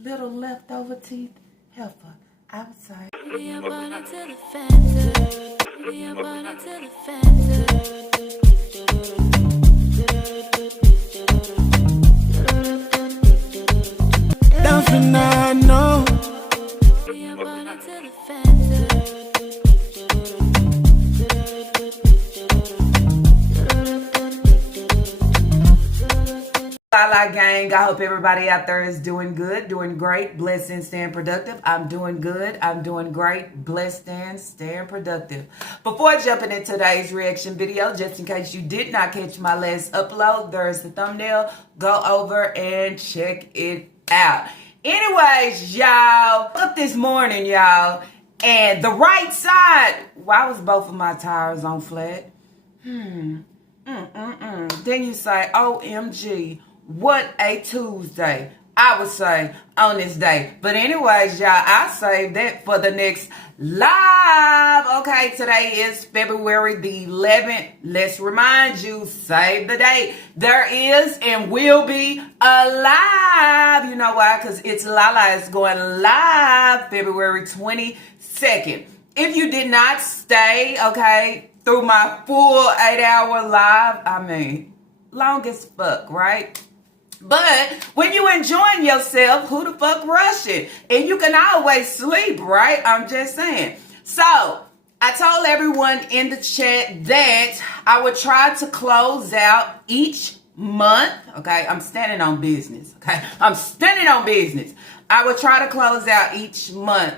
little leftover teeth heifer outside. We are body to the fence. We are body to the fence. Down for now, no. We are body to the fence. Lala gang, I hope everybody out there is doing good, doing great, blessed and staying productive. I'm doing good, I'm doing great, blessed and staying productive. Before jumping into today's reaction video, just in case you did not catch my last upload, there's the thumbnail. Go over and check it out. Anyways, y'all, up this morning, y'all, and the right side, why was both of my tires on flat? Then you say, OMG, what a Tuesday. I would say on this day. But anyways, y'all, I saved that for the next live. Okay, today is February the 11th. Let's remind you, save the date. There is and will be a live. You know why? Because it's Lala is going live February 22nd. If you did not stay, okay, through my full 8-hour live, I mean, long as fuck, right? But when you enjoying yourself, who the fuck rushing? And you can always sleep, right? I'm just saying. So I told everyone in the chat that I would try to close out each month. Okay, I'm standing on business. Okay, I'm standing on business. I would try to close out each month.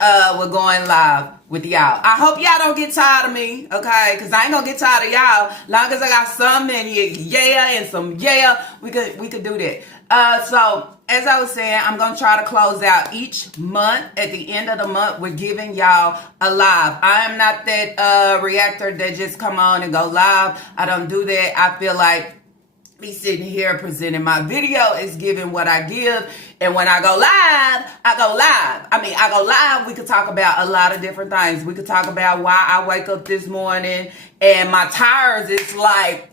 We're going live with y'all. I hope y'all don't get tired of me, okay? Because I ain't gonna get tired of y'all. Long as I got some and yeah and some yeah, we could do that. So as I was saying, I'm gonna try to close out each month. At the end of the month, we're giving y'all a live. I am not that reactor that just come on and go live. I don't do that. I feel like me sitting here presenting my video is giving what I give. And when I go live, I go live. I mean, I go live, we could talk about a lot of different things. We could talk about why I wake up this morning and my tires is like,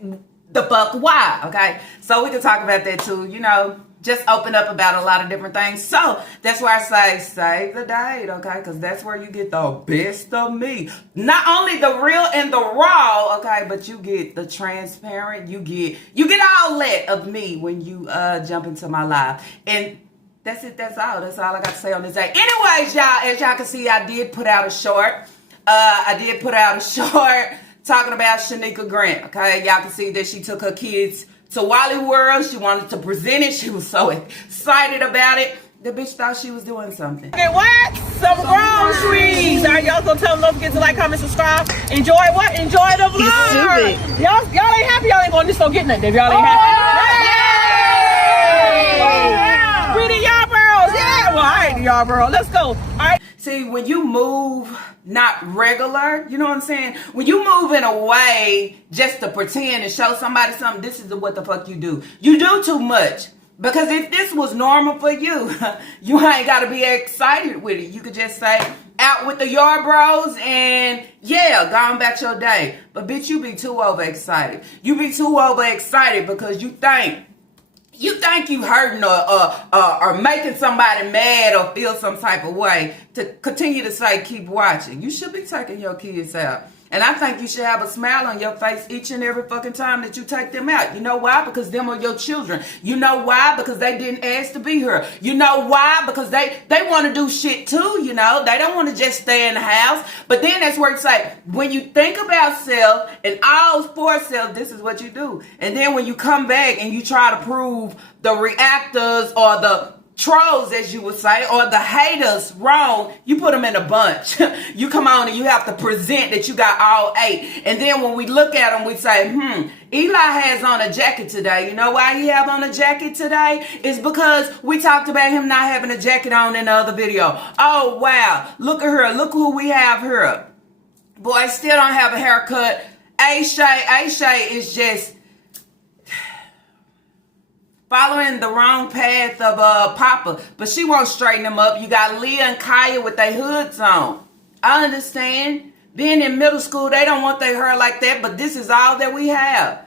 the fuck why, okay? So we could talk about that too, you know, just open up about a lot of different things. So that's why I say save the date, okay? Because that's where you get the best of me. Not only the real and the raw, okay, but you get the transparent. You get all that of me when you jump into my live. And that's it. That's all I got to say on this day. Anyways, y'all, as y'all can see, I did put out a short. Talking about Shenica Grant, okay? Y'all can see that she took her kids to Wally World. She wanted to present it. She was so excited about it. The bitch thought she was doing something. Okay, what? Some groceries. All right, y'all gonna tell them don't forget to like, comment, subscribe. Enjoy what? Enjoy the vlog. Y'all ain't happy. Y'all ain't going to just go get nothing. If y'all ain't happy. Yeah. We the Yarborough. Yeah. Well, I ain't the Yarborough. Let's go. All right. See, when you move not regular, you know what I'm saying? When you move in a way just to pretend and show somebody something, this is what the fuck you do. You do too much. Because if this was normal for you, you ain't got to be excited with it. You could just say, out with the yard bros and yeah, go on about your day. But bitch, you be too overexcited. You be too overexcited because you think you hurting or making somebody mad or feel some type of way to continue to say, keep watching. You should be taking your kids out. And I think you should have a smile on your face each and every fucking time that you take them out. You know why? Because them are your children. You know why? Because they didn't ask to be here. You know why? Because they want to do shit too, you know. They don't want to just stay in the house. But then that's where you say, when you think about self and all for self, this is what you do. And then when you come back and you try to prove the reactors or the trolls, as you would say, or the haters wrong, you put them in a bunch. You come on and you have to present that you got all 8. And then when we look at them, we say, Eli has on a jacket today. You know why he have on a jacket today? It's because we talked about him not having a jacket on in the other video. Oh, wow. Look at her. Look who we have here. Boy, still don't have a haircut. A-Shay is just following the wrong path of Papa, but she won't straighten them up. You got Leah and Kaya with their hoods on. I understand. Being in middle school, they don't want their hair like that, but this is all that we have.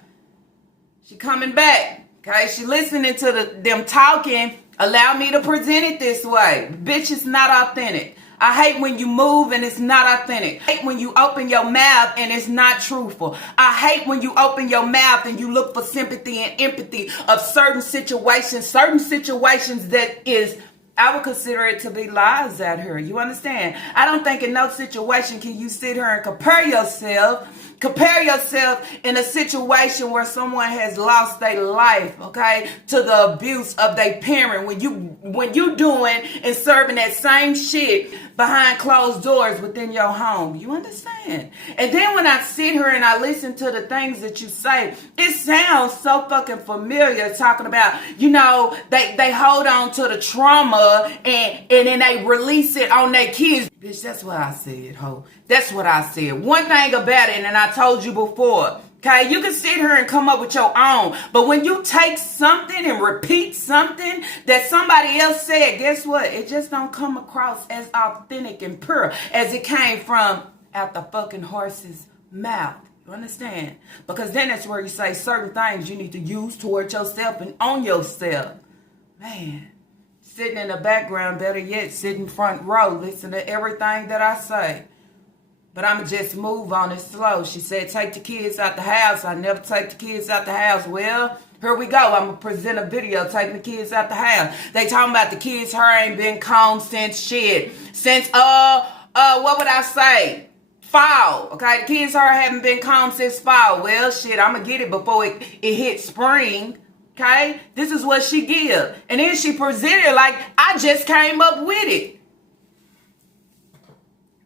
She coming back, okay? She listening to them talking Allow me to present it this way. Bitch, it's not authentic. I hate when you move and it's not authentic. I hate when you open your mouth and it's not truthful. I hate when you open your mouth and you look for sympathy and empathy of certain situations that is, I would consider it to be lies out here. You understand? I don't think in no situation can you sit here and compare yourself in a situation where someone has lost their life, okay, to the abuse of their parent. When you doing and serving that same shit behind closed doors within your home. You understand? And then when I sit here and I listen to the things that you say, it sounds so fucking familiar, talking about, you know, they hold on to the trauma and then they release it on their kids. Bitch, that's what I said, ho. That's what I said. One thing about it, and I told you before, okay, you can sit here and come up with your own, but when you take something and repeat something that somebody else said, guess what? It just don't come across as authentic and pure as it came from out the fucking horse's mouth. You understand? Because then that's where you say certain things you need to use toward yourself and on yourself. Man, sitting in the background, better yet, sitting front row, listen to everything that I say. But I'ma just move on it slow. She said, take the kids out the house. I never take the kids out the house. Well, here we go. I'm gonna present a video taking the kids out the house. They talking about the kids' hair ain't been combed since shit. Since, what would I say? Fall. Okay, the kids' hair haven't been combed since fall. Well, shit, I'm gonna get it before it hits spring. Okay, this is what she give. And then she presented like I just came up with it.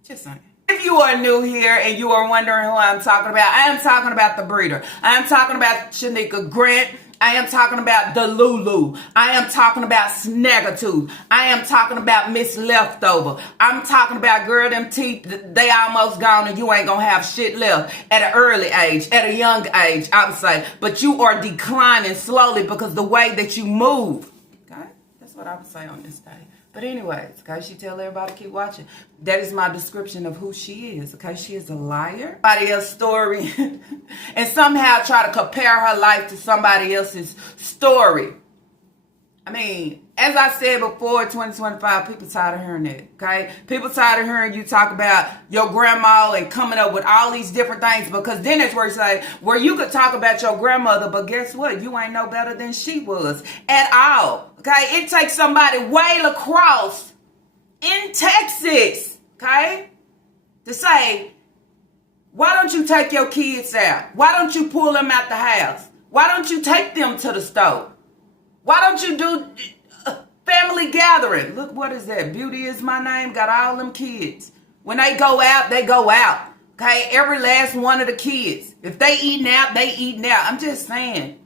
Just saying. If you are new here and you are wondering who I'm talking about, I am talking about the breeder. I am talking about Shenica Grant. I am talking about the Lulu. I am talking about Snaggletooth. I am talking about Miss Leftover. I'm talking about, girl, them teeth, they almost gone and you ain't gonna have shit left at an early age, at a young age, I would say. But you are declining slowly because the way that you move. Okay? That's what I would say on this day. But anyways, okay, she tell everybody to keep watching. That is my description of who she is, okay? She is a liar. Somebody else's story. And somehow try to compare her life to somebody else's story. I mean, as I said before, 2025, people tired of hearing that, okay? People tired of hearing you talk about your grandma and coming up with all these different things, because then it's where you say, where you could talk about your grandmother, but guess what? You ain't no better than she was at all, okay? It takes somebody way across in Texas, okay, to say, why don't you take your kids out? Why don't you pull them out the house? Why don't you take them to the store? Why don't you do family gathering? Look, what is that? Beauty is my name. Got all them kids. When they go out, they go out. Okay? Every last one of the kids. If they eating out, they eating out. I'm just saying.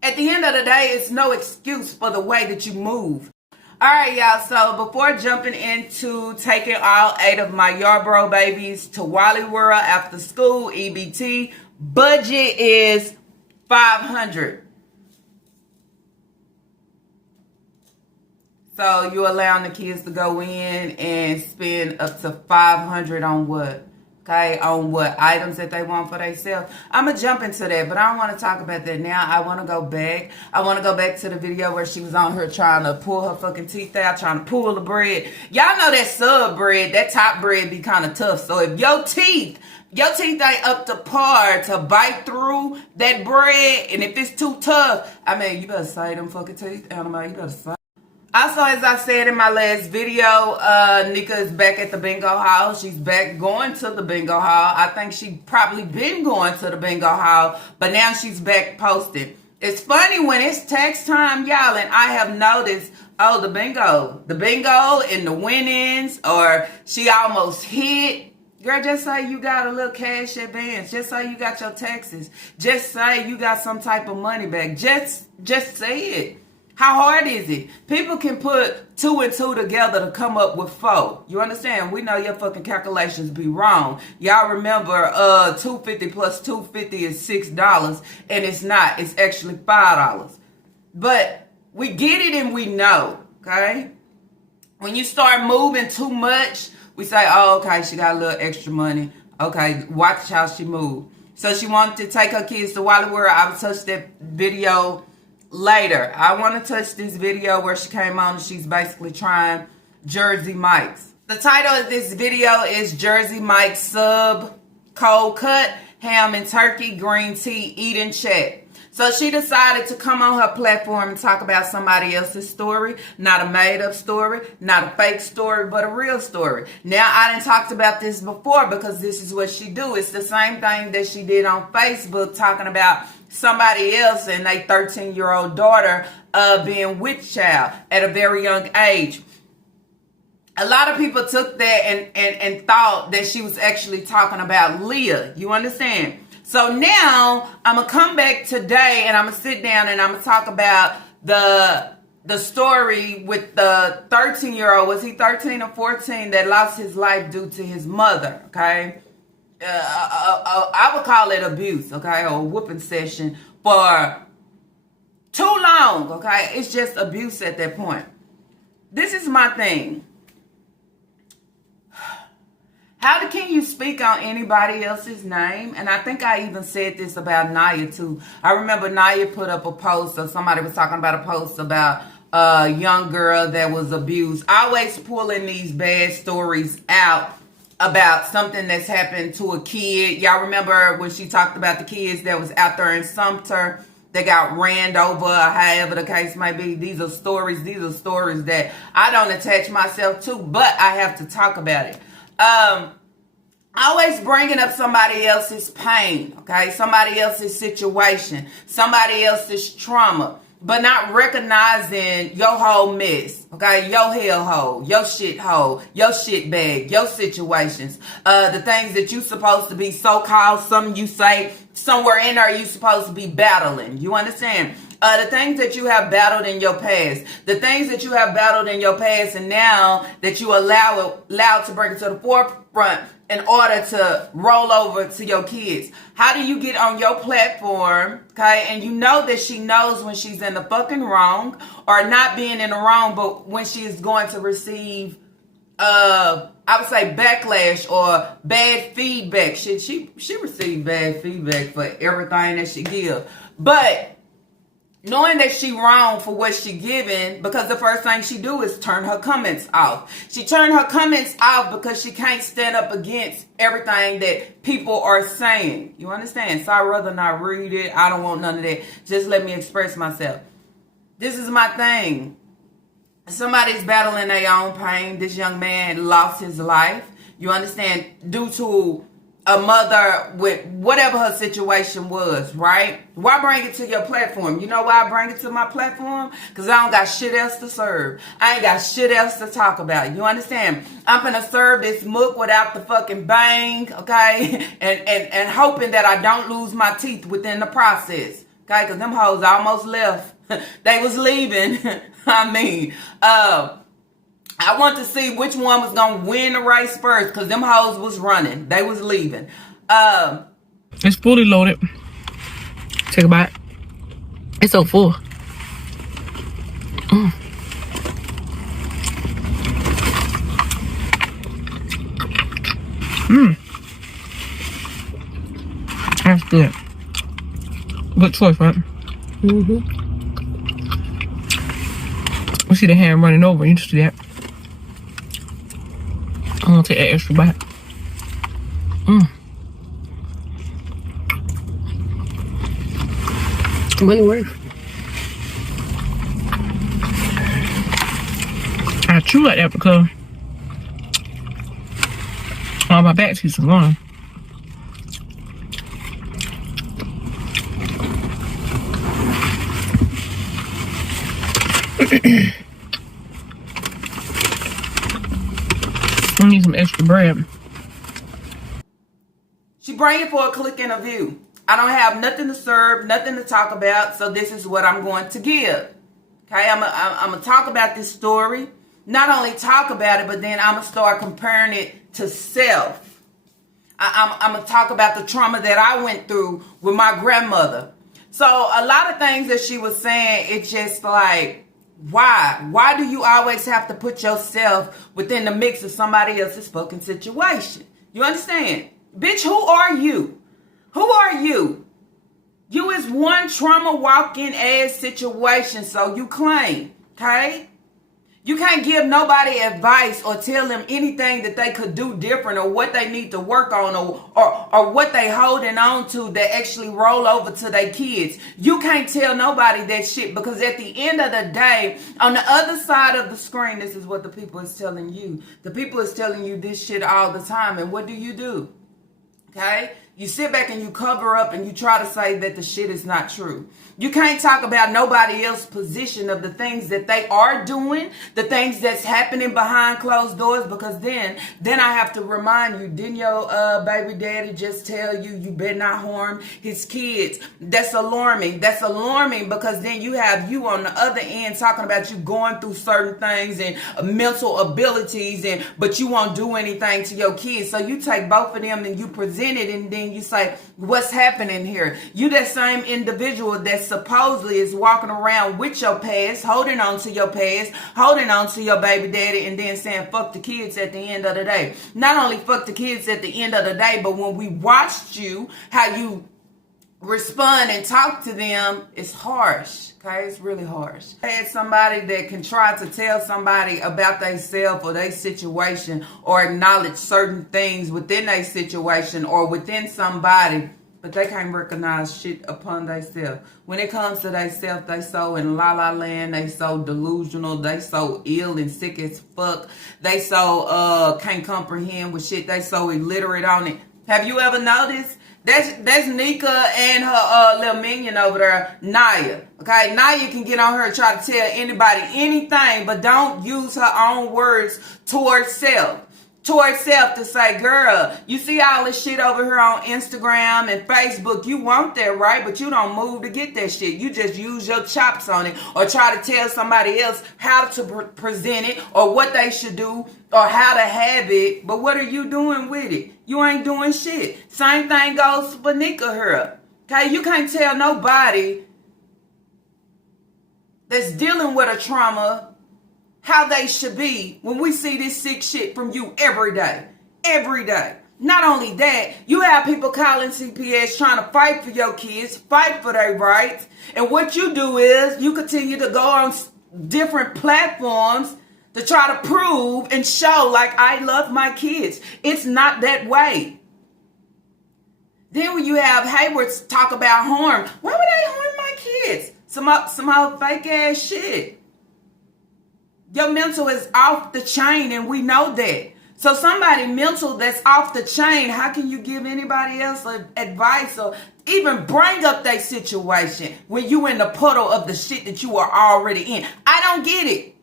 At the end of the day, it's no excuse for the way that you move. All right, y'all. So before jumping into taking all 8 of my Yarborough babies to Wally World after school, EBT, budget is $500. So you're allowing the kids to go in and spend up to $500 on what? Okay, on what items that they want for themselves. I'm going to jump into that, but I don't want to talk about that now. I want to go back. I want to go back to the video where she was on her trying to pull her fucking teeth out, trying to pull the bread. Y'all know that sub bread, that top bread be kind of tough. So if your teeth ain't up to par to bite through that bread, and if it's too tough, I mean, you better save them fucking teeth, animal. You better save. Also, as I said in my last video, Nika is back at the bingo hall. She's back going to the bingo hall. I think she probably been going to the bingo hall, but now she's back posting. It's funny when it's tax time, y'all, and I have noticed, oh, the bingo and the winnings, or she almost hit. Girl, just say you got a little cash advance. Just say you got your taxes. Just say you got some type of money back. Just say it. How hard is it? People can put 2 and 2 together to come up with 4. You understand? We know your fucking calculations be wrong. Y'all remember $250 plus $250 is $6, and it's not. It's actually $5. But we get it and we know, okay? When you start moving too much, we say, oh, okay, she got a little extra money. Okay, watch how she move. So she wanted to take her kids to Wally World. I would touch that video later. I want to touch this video where she came on and she's basically trying Jersey Mike's. The title of this video is Jersey Mike's Sub Cold Cut Ham and Turkey Green Tea Eating Chat. So she decided to come on her platform and talk about somebody else's story, not a made-up story, not a fake story, but a real story. Now, I done talked about this before because this is what she do. It's the same thing that she did on Facebook talking about somebody else and a 13-year-old daughter being with child at a very young age. A lot of people took that and thought that she was actually talking about Leah. You understand? So now I'm going to come back today and I'm going to sit down and I'm going to talk about the story with the 13-year-old. Was he 13 or 14 that lost his life due to his mother? Okay. I would call it abuse. Okay. Or a whooping session for too long. Okay. It's just abuse at that point. This is my thing. How can you speak on anybody else's name? And I think I even said this about Naya too. I remember Naya put up a post, or somebody was talking about a post about a young girl that was abused. Always pulling these bad stories out about something that's happened to a kid. Y'all remember when she talked about the kids that was out there in Sumter? They got ran over, however the case may be. These are stories that I don't attach myself to, but I have to talk about it. Always bringing up somebody else's pain, okay? Somebody else's situation, somebody else's trauma, but not recognizing your whole mess, okay? Your hellhole, your shithole, your shit bag, your situations, the things that you supposed to be so-called, some you say somewhere in there you supposed to be battling. You understand? The things that you have battled in your past, the things that you have battled in your past, and now that you allowed to bring it to the forefront in order to roll over to your kids. How do you get on your platform, okay, and you know that she knows when she's in the fucking wrong, or not being in the wrong, but when she is going to receive, I would say backlash or bad feedback. She received bad feedback for everything that she give, but knowing that she wrong for what she giving, because the first thing she do is turn her comments off. She turned her comments off because she can't stand up against everything that people are saying. You understand? So I'd rather not read it. I don't want none of that. Just let me express myself. This is my thing. Somebody's battling their own pain. This young man lost his life. You understand? Due to a mother with whatever her situation was, right? Why bring it to your platform? You know why I bring it to my platform? Because I don't got shit else to serve. I ain't got shit else to talk about. You understand? I'm finna serve this mook without the fucking bang, okay? And hoping that I don't lose my teeth within the process, okay? Because them hoes almost left. They was leaving. I mean, I want to see which one was going to win the race first, because them hoes was running. They was leaving. It's fully loaded. Take a bite. It's so full. That's good. Good choice, right? You see the hand running over. You see that? I'm gonna take that extra bite. Money worth. I chew like that because all my back teeth are gone. I need some extra bread. She bring it for a click and a view. I don't have nothing to serve, nothing to talk about, so this is what I'm going to give. Okay, I'm gonna talk about this story. Not only talk about it, but then I'm gonna start comparing it to self. I'm gonna talk about the trauma that I went through with my grandmother. So a lot of things that she was saying, it's just like, why? Why do you always have to put yourself within the mix of somebody else's fucking situation? You understand? Bitch, who are you? Who are you? You is one trauma walking ass situation, so you claim, okay? You can't give nobody advice or tell them anything that they could do different or what they need to work on or what they holding on to that actually roll over to their kids. You can't tell nobody that shit because at the end of the day, on the other side of the screen, this is what the people is telling you. The people is telling you this shit all the time. And what do? Okay? You sit back and you cover up and you try to say that the shit is not true. You can't talk about nobody else's position of the things that they are doing, the things that's happening behind closed doors, because then I have to remind you, didn't your baby daddy just tell you better not harm his kids? That's alarming. That's alarming because then you have you on the other end talking about you going through certain things and mental abilities, but you won't do anything to your kids. So you take both of them and you present it and then you say, what's happening here? You that same individual that supposedly is walking around with your past, holding on to your past, holding on to your baby daddy, and then saying fuck the kids at the end of the day. Not only fuck the kids at the end of the day, but when we watched you, how you respond and talk to them, it's harsh. Okay, it's really harsh. I had somebody that can try to tell somebody about themselves or their situation or acknowledge certain things within their situation or within somebody, but they can't recognize shit upon themselves. When it comes to themselves, they so in la-la land, they so delusional, they so ill and sick as fuck, they so can't comprehend with shit, they so illiterate on it. Have you ever noticed? That's Nika and her little minion over there, Naya. Okay, Naya can get on her and try to tell anybody anything, but don't use her own words towards self. Towards self to say, girl, you see all this shit over here on Instagram and Facebook. You want that, right? But you don't move to get that shit. You just use your chops on it or try to tell somebody else how to present it or what they should do or how to have it. But what are you doing with it? You ain't doing shit. Same thing goes for Nika here. Okay, you can't tell nobody that's dealing with a trauma how they should be when we see this sick shit from you every day. Every day. Not only that, you have people calling CPS trying to fight for your kids, fight for their rights. And what you do is you continue to go on different platforms to try to prove and show like I love my kids. It's not that way. Then when you have Haywards talk about harm, why would they harm my kids? Some old fake ass shit. Your mental is off the chain and we know that. So somebody mental that's off the chain, how can you give anybody else advice or even bring up their situation when you in the puddle of the shit that you are already in? I don't get it.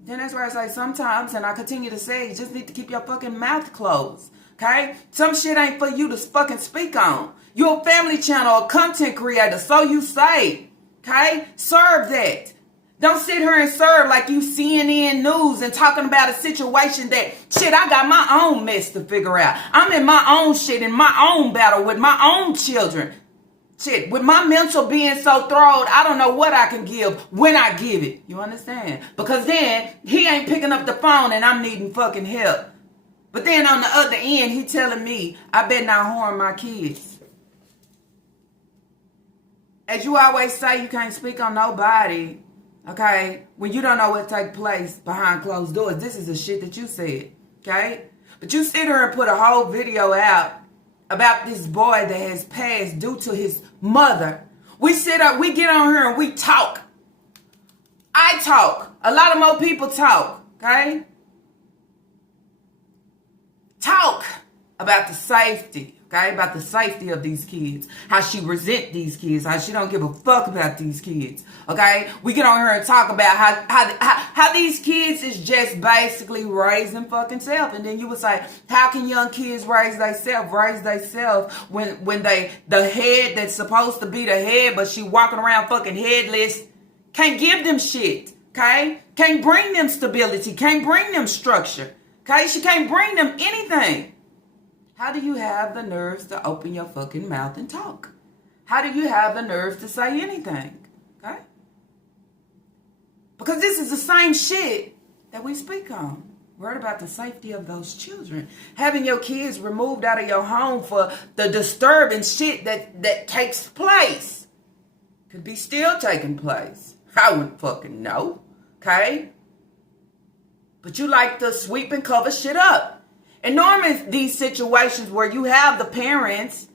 Then that's where I say sometimes, and I continue to say, you just need to keep your fucking mouth closed. Okay? Some shit ain't for you to fucking speak on. You're a family channel, a content creator, so you say. Okay? Serve that. Don't sit here and serve like you CNN News and talking about a situation that, shit, I got my own mess to figure out. I'm in my own shit, in my own battle with my own children. Shit, with my mental being so thrilled, I don't know what I can give when I give it. You understand? Because then he ain't picking up the phone and I'm needing fucking help. But then on the other end, he telling me I better not harm my kids. As you always say, you can't speak on nobody. Okay, when you don't know what take place behind closed doors. This is the shit that you said, okay? But you sit here and put a whole video out about this boy that has passed due to his mother. We sit up, we get on here and we talk. I talk. A lot of more people talk, okay? Talk about the safety. Okay, about the safety of these kids, how she resent these kids, how she don't give a fuck about these kids. Okay, we get on here and talk about how these kids is just basically raising fucking self, and then you would say, how can young kids raise themselves when the head that's supposed to be the head, but she walking around fucking headless, can't give them shit. Okay, can't bring them stability, can't bring them structure. Okay, she can't bring them anything. How do you have the nerves to open your fucking mouth and talk? How do you have the nerves to say anything? Okay? Because this is the same shit that we speak on. Worried about the safety of those children. Having your kids removed out of your home for the disturbing shit that takes place. Could be still taking place. I wouldn't fucking know. Okay? But you like to sweep and cover shit up. And normally these situations where you have the parents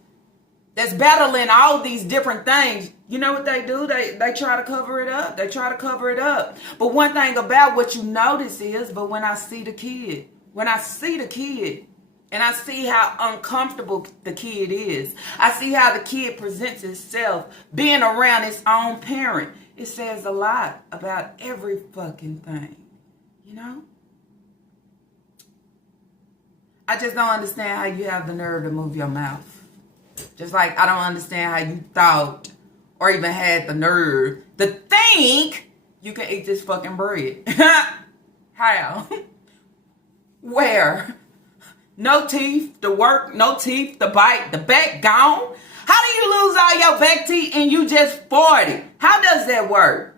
that's battling all these different things, you know what they do? They try to cover it up. They try to cover it up. But one thing about what you notice is, but when I see the kid, and I see how uncomfortable the kid is, I see how the kid presents itself being around its own parent, it says a lot about every fucking thing, you know? I just don't understand how you have the nerve to move your mouth. Just like I don't understand how you thought or even had the nerve to think you can eat this fucking bread. How? Where? No teeth to work, no teeth to bite, the back gone? How do you lose all your back teeth and you just 40? How does that work?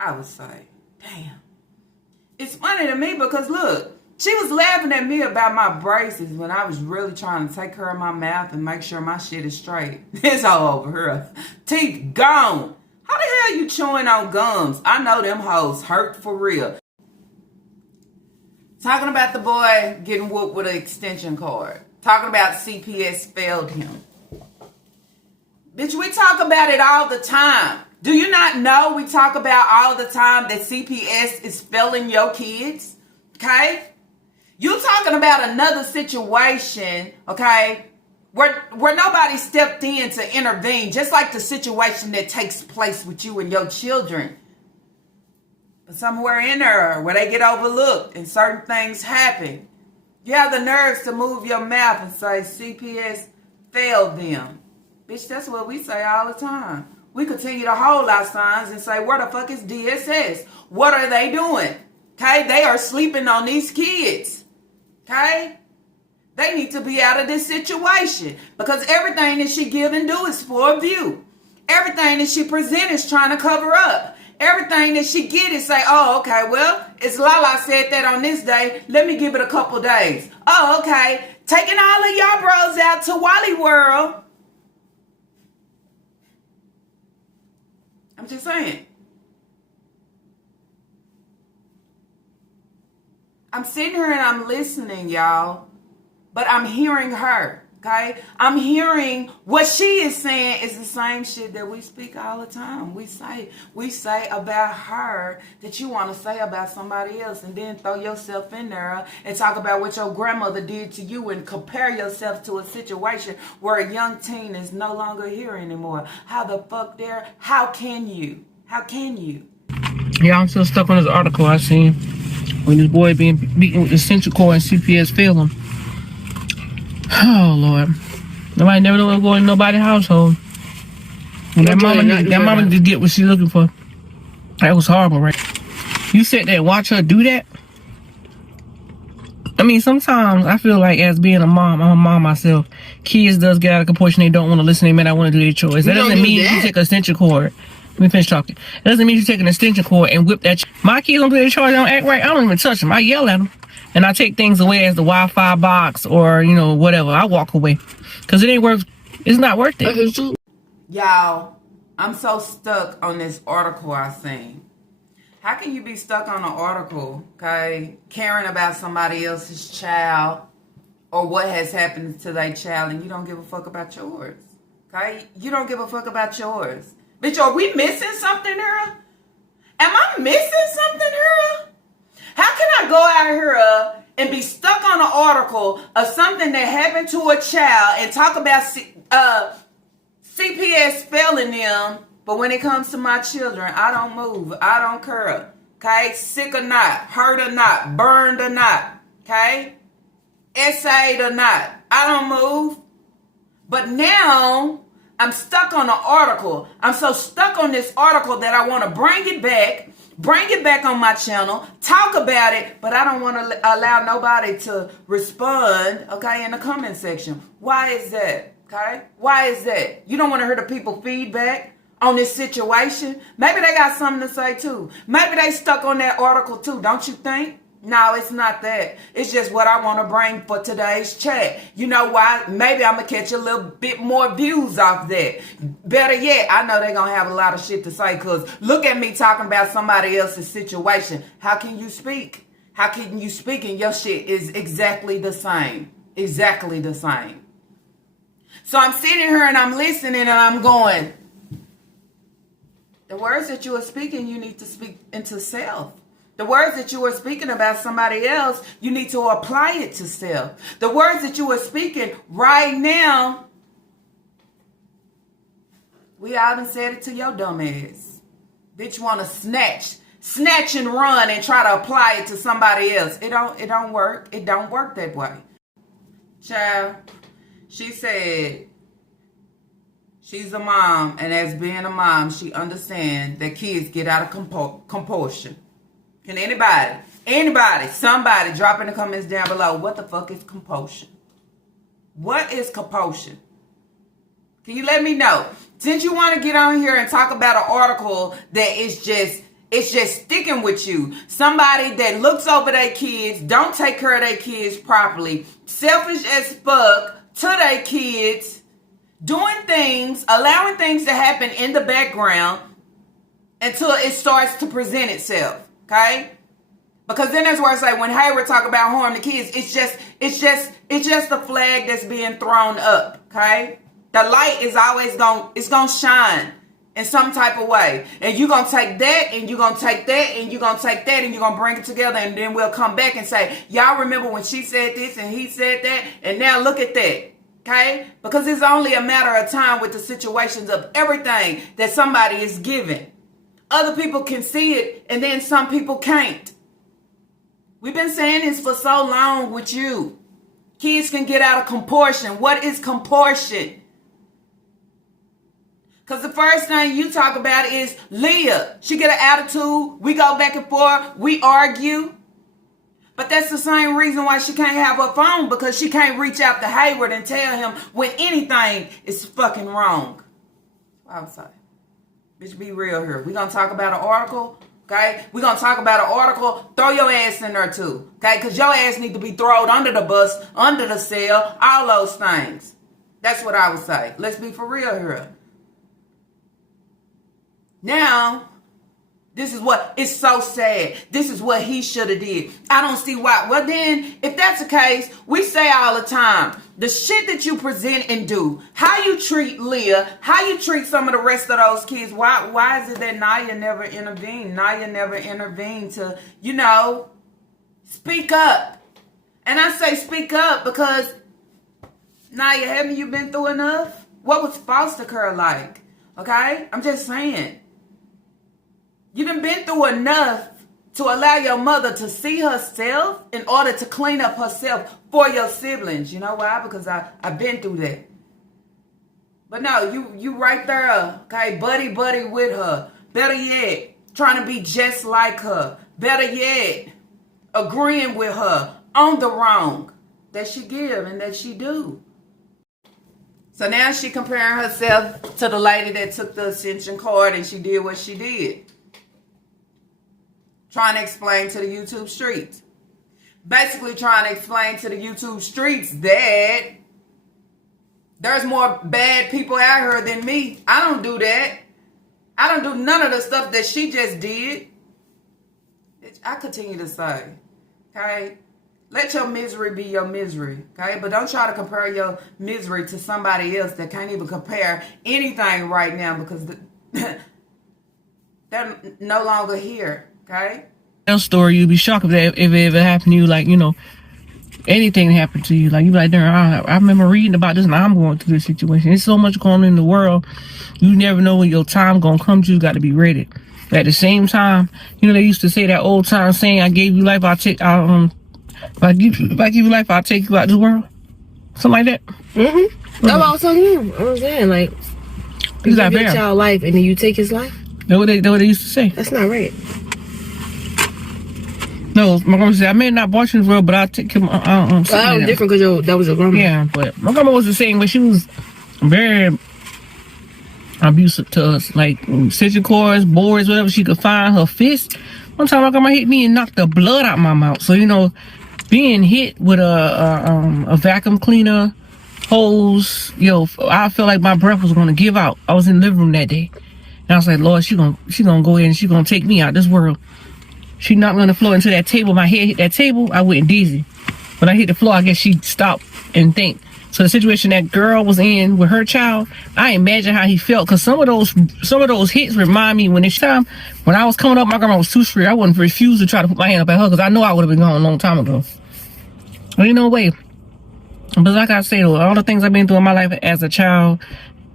I would say, damn. It's funny to me because look, she was laughing at me about my braces when I was really trying to take care of my mouth and make sure my shit is straight. It's all over her. Teeth gone. How the hell you chewing on gums? I know them hoes hurt for real. Talking about the boy getting whooped with an extension cord. Talking about CPS failed him. Bitch, we talk about it all the time. Do you not know we talk about all the time that CPS is failing your kids? Okay? You talking about another situation, okay, where nobody stepped in to intervene, just like the situation that takes place with you and your children. But somewhere in there where they get overlooked and certain things happen, you have the nerves to move your mouth and say CPS failed them. Bitch, that's what we say all the time. We continue to hold our signs and say, where the fuck is DSS? What are they doing? Okay, they are sleeping on these kids. Okay? They need to be out of this situation because everything that she give and do is for view. Everything that she present is trying to cover up. Everything that she get is say, oh, okay, well, it's Lala said that on this day. Let me give it a couple days. Oh, okay. Taking all of y'all bros out to Wally World. I'm just saying. I'm sitting here and I'm listening, y'all, but I'm hearing her, okay? I'm hearing what she is saying is the same shit that we speak all the time. We say about her that you want to say about somebody else and then throw yourself in there and talk about what your grandmother did to you and compare yourself to a situation where a young teen is no longer here anymore. How the fuck there? How can you? How can you? Yeah, I'm still stuck on this article I seen when this boy being beaten with the central cord and CPS failed him. Oh Lord, nobody never know what's going in nobody's household. And that mama did get what she looking for. That was horrible, right? You sit there and watch her do that. I mean, sometimes I feel like as being a mom, I'm a mom myself. Kids does get out of proportion. They don't want to listen. They may not want to do their choice. That doesn't mean you take an extension cord. Let me finish talking. That doesn't mean you take an extension cord and whip that. My kids don't do their chores. They don't act right. I don't even touch them. I yell at them. And I take things away as the Wi-Fi box or, you know, whatever. I walk away. Because it ain't worth, it's not worth it. Y'all, I'm so stuck on this article I seen. How can you be stuck on an article, okay, caring about somebody else's child or what has happened to their child and you don't give a fuck about yours, okay? You don't give a fuck about yours. Bitch, are we missing something here? Am I missing something here? How can I go out here and be stuck on an article of something that happened to a child and talk about CPS failing them, but when it comes to my children, I don't move. I don't care. Okay? Sick or not, hurt or not, burned or not. Okay? Essayed or not. I don't move. But now I'm stuck on an article. I'm so stuck on this article that I want to bring it back on my channel, talk about it, but I don't want to allow nobody to respond, okay, in the comment section. Why is that, okay? Why is that? You don't want to hear the people feedback on this situation? Maybe they got something to say too. Maybe they stuck on that article too, don't you think? No, it's not that. It's just what I want to bring for today's chat. You know why? Maybe I'm going to catch a little bit more views off that. Better yet, I know they're going to have a lot of shit to say because look at me talking about somebody else's situation. How can you speak? How can you speak and your shit is exactly the same? Exactly the same. So I'm sitting here and I'm listening and I'm going, the words that you are speaking, you need to speak into self. The words that you are speaking about somebody else, you need to apply it to self. The words that you are speaking right now, we all done said it to your dumb ass. Bitch want to snatch and run and try to apply it to somebody else. It don't work. It don't work that way. Child, she said she's a mom, and as being a mom, she understands that kids get out of compulsion. Can anybody, somebody drop in the comments down below, what the fuck is compulsion? What is compulsion? Can you let me know? Since you want to get on here and talk about an article that is just, it's just sticking with you. Somebody that looks over their kids, don't take care of their kids properly, selfish as fuck to their kids, doing things, allowing things to happen in the background until it starts to present itself. Okay? Because then that's where I say when Hayward talk about harm to kids, it's just a flag that's being thrown up. Okay? The light is always gonna shine in some type of way. And you're gonna take that and you're gonna take that and you're gonna take that and you're gonna bring it together, and then we'll come back and say, y'all remember when she said this and he said that, and now look at that. Okay? Because it's only a matter of time with the situations of everything that somebody is given. Other people can see it, and then some people can't. We've been saying this for so long with you. Kids can get out of compulsion. What is compulsion? Because the first thing you talk about is Leah. She get an attitude. We go back and forth. We argue. But that's the same reason why she can't have her phone, because she can't reach out to Hayward and tell him when anything is fucking wrong. I'm sorry. Bitch, be real here. We're going to talk about an article, okay? We're going to talk about an article. Throw your ass in there too, okay? Because your ass need to be thrown under the bus, under the cell, all those things. That's what I would say. Let's be for real here. Now, this is what, it's so sad. This is what he should have did. I don't see why. Well then, if that's the case, we say all the time, the shit that you present and do, how you treat Leah, how you treat some of the rest of those kids, why is it that Naya never intervened? Naya never intervened to, speak up. And I say speak up because, Naya, haven't you been through enough? What was foster care like? Okay? I'm just saying. You done been through enough to allow your mother to see herself in order to clean up herself for your siblings. You know why? Because I've been through that. But no, you right there, okay, buddy with her. Better yet, trying to be just like her. Better yet, agreeing with her on the wrong that she give and that she do. So now she comparing herself to the lady that took the ascension card and she did what she did. Trying to explain to the YouTube streets. Basically trying to explain to the YouTube streets that there's more bad people out here than me. I don't do that. I don't do none of the stuff that she just did. I continue to say, okay? Let your misery be your misery, okay? But don't try to compare your misery to somebody else that can't even compare anything right now because they're no longer here. Okay. Story, you'd be shocked if it ever happened to you, like, anything happened to you. Like, you'd be like, I remember reading about this and I'm going through this situation. There's so much going on in the world. You never know when your time gonna come. You got to be ready. But at the same time, they used to say that old time saying, I gave you life, if I give you life, I'll take you out the world. Something like that. Mm-hmm. That's what I was telling you. I was saying, like, you give your child life and then you take his life. That's what they used to say. That's not right. No, my grandma said, I may not bought you the world, but I'll take him. That was different because that was your grandma. Yeah, but my grandma was the same, but she was very abusive to us. Like, stitching cords, boards, whatever she could find, her fist, One time my grandma hit me and knocked the blood out my mouth. So, you know, being hit with a vacuum cleaner hose, yo, I felt like my breath was gonna give out. I was in the living room that day. And I was like, Lord, she gonna go in and she gonna take me out this world. She knocked me on the floor into that table. My head hit that table. I went dizzy. When I hit the floor, I guess she stopped and think. So the situation that girl was in with her child, I imagine how he felt. Cause some of those hits remind me when I was coming up, my grandma was too strict. I wouldn't refuse to try to put my hand up at her because I know I would have been gone a long time ago. There ain't no way. But like I said, all the things I've been through in my life as a child,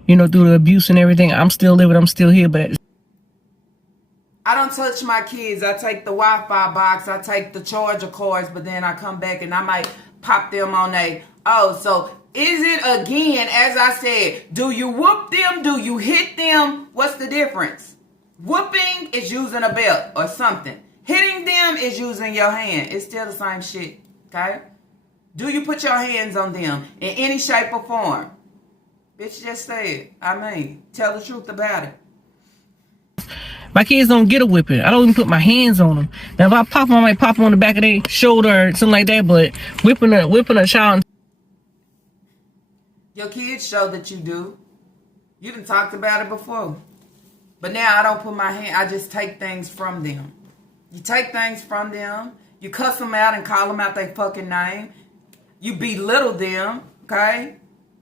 you know, through the abuse and everything, I'm still living, I'm still here, but I don't touch my kids. I take the Wi-Fi box, I take the charger cords, but then I come back and I might pop them on so is it again, as I said, do you whoop them? Do you hit them? What's the difference? Whooping is using a belt or something. Hitting them is using your hand. It's still the same shit, okay? Do you put your hands on them in any shape or form? Bitch, just say it. Tell the truth about it. my kids don't get a whipping. I don't even put my hands on them. Now, if I pop them, I might pop them on the back of their shoulder or something like that, but whipping a child. Your kids show that you do. You done talked about it before. But now I don't put my hand, I just take things from them. You take things from them. You cuss them out and call them out their fucking name. You belittle them, okay?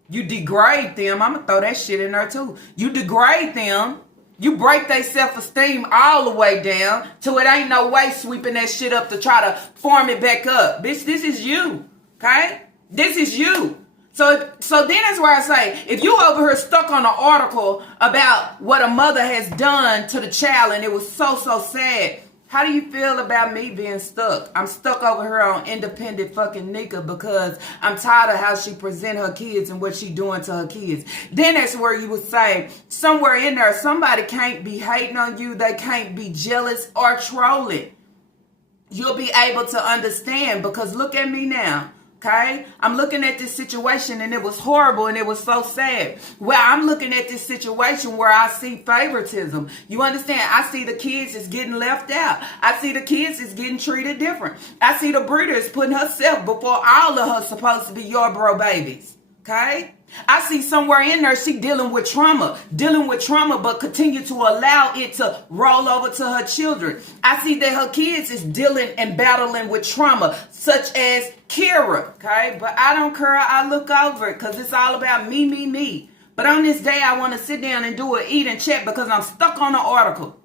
You degrade them. I'm going to throw that shit in there too. You degrade them. You break their self-esteem all the way down till it ain't no way sweeping that shit up to try to form it back up. Bitch, this is you, okay? This is you. So then that's where I say, if you over here stuck on an article about what a mother has done to the child and it was so sad, how do you feel about me being stuck? I'm stuck over here on independent fucking Nika because I'm tired of how she present her kids and what she doing to her kids. Then that's where you would say, somewhere in there, somebody can't be hating on you. They can't be jealous or trolling. You'll be able to understand because look at me now. Okay, I'm looking at this situation and it was horrible and it was so sad. Well, I'm looking at this situation where I see favoritism. You understand? I see the kids is getting left out. I see the kids is getting treated different. I see the breeder is putting herself before all of her supposed to be your bro babies. Okay? I see somewhere in there she dealing with trauma, but continue to allow it to roll over to her children. I see that her kids is dealing and battling with trauma, such as Kira, okay? But I don't care. I look over it because it's all about me. But on this day, I want to sit down and do an eat and check because I'm stuck on the article.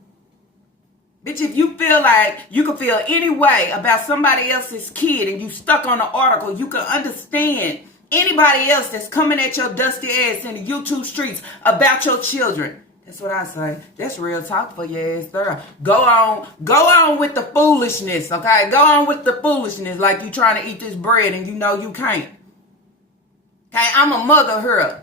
Bitch, if you feel like you can feel any way about somebody else's kid and you stuck on the article, you can understand anybody else that's coming at your dusty ass in the YouTube streets about your children. That's what I say. That's real talk for your ass there. Go on with the foolishness, okay? Go on with the foolishness like you trying to eat this bread and you know you can't. Okay, I'm a mother here.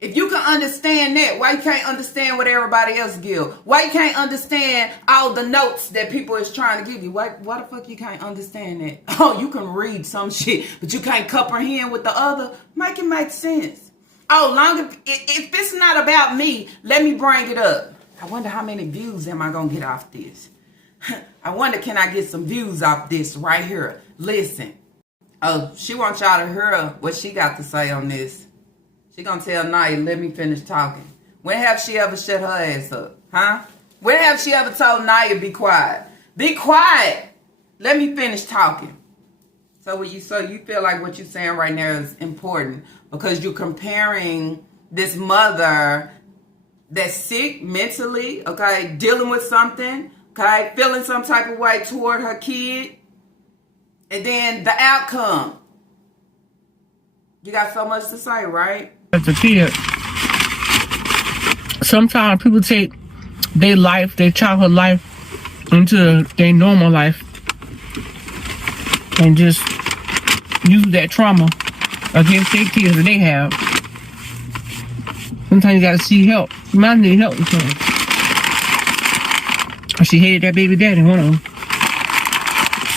If you can understand that, why you can't understand what everybody else give? Why you can't understand all the notes that people is trying to give you? Why the fuck you can't understand that? Oh, you can read some shit, but you can't comprehend with the other? Make it make sense. Oh, if it's not about me, let me bring it up. I wonder how many views am I going to get off this? I wonder, can I get some views off this right here? Listen. Oh, she wants y'all to hear what she got to say on this. She gonna tell Naya, let me finish talking. When have she ever shut her ass up? Huh? When have she ever told Naya, be quiet? Be quiet. Let me finish talking. So you feel like what you're saying right now is important because you're comparing this mother that's sick mentally, okay, dealing with something, okay, feeling some type of way toward her kid, and then the outcome. You got so much to say, right? As a kid, sometimes people take their life, their childhood life, into their normal life and just use that trauma against their kids that they have. Sometimes you gotta seek help. You might need help with something. She hated that baby daddy, one of them.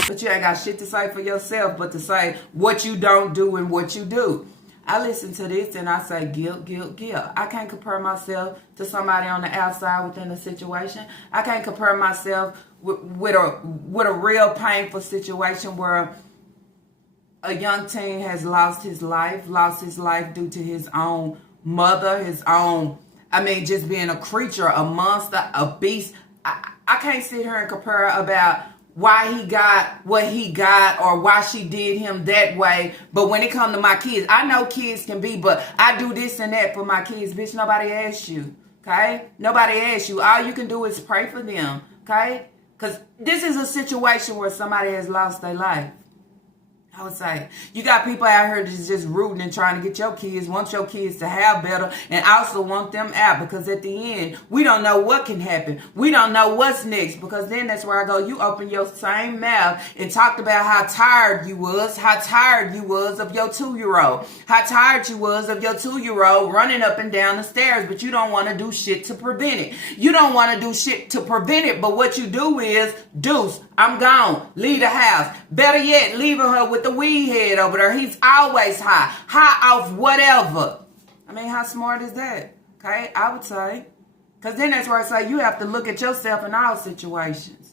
But you ain't got shit to say for yourself but to say what you don't do and what you do. I listen to this and I say guilt, guilt, guilt. I can't compare myself to somebody on the outside within a situation. I can't compare myself with a real painful situation where a young teen has lost his life due to his own mother, just being a creature, a monster, a beast. I can't sit here and compare about why he got what he got or why she did him that way. But when it comes to my kids, I know kids can be, but I do this and that for my kids. Bitch, nobody asked you, okay? Nobody asked you. All you can do is pray for them, okay? Because this is a situation where somebody has lost their life. I would say, you got people out here that's just rooting and trying to get your kids, want your kids to have better, and also want them out, because at the end, we don't know what can happen. We don't know what's next, because then that's where I go, you open your same mouth and talked about how tired you was of your 2-year-old, how tired you was of your 2-year-old running up and down the stairs, but you don't want to do shit to prevent it. You don't want to do shit to prevent it, but what you do is, deuce, I'm gone, leave the house. Better yet, leaving her with the weed head over there. He's always high off whatever. I mean, how smart is that? Okay, I would say. Because then that's where I say you have to look at yourself in all situations.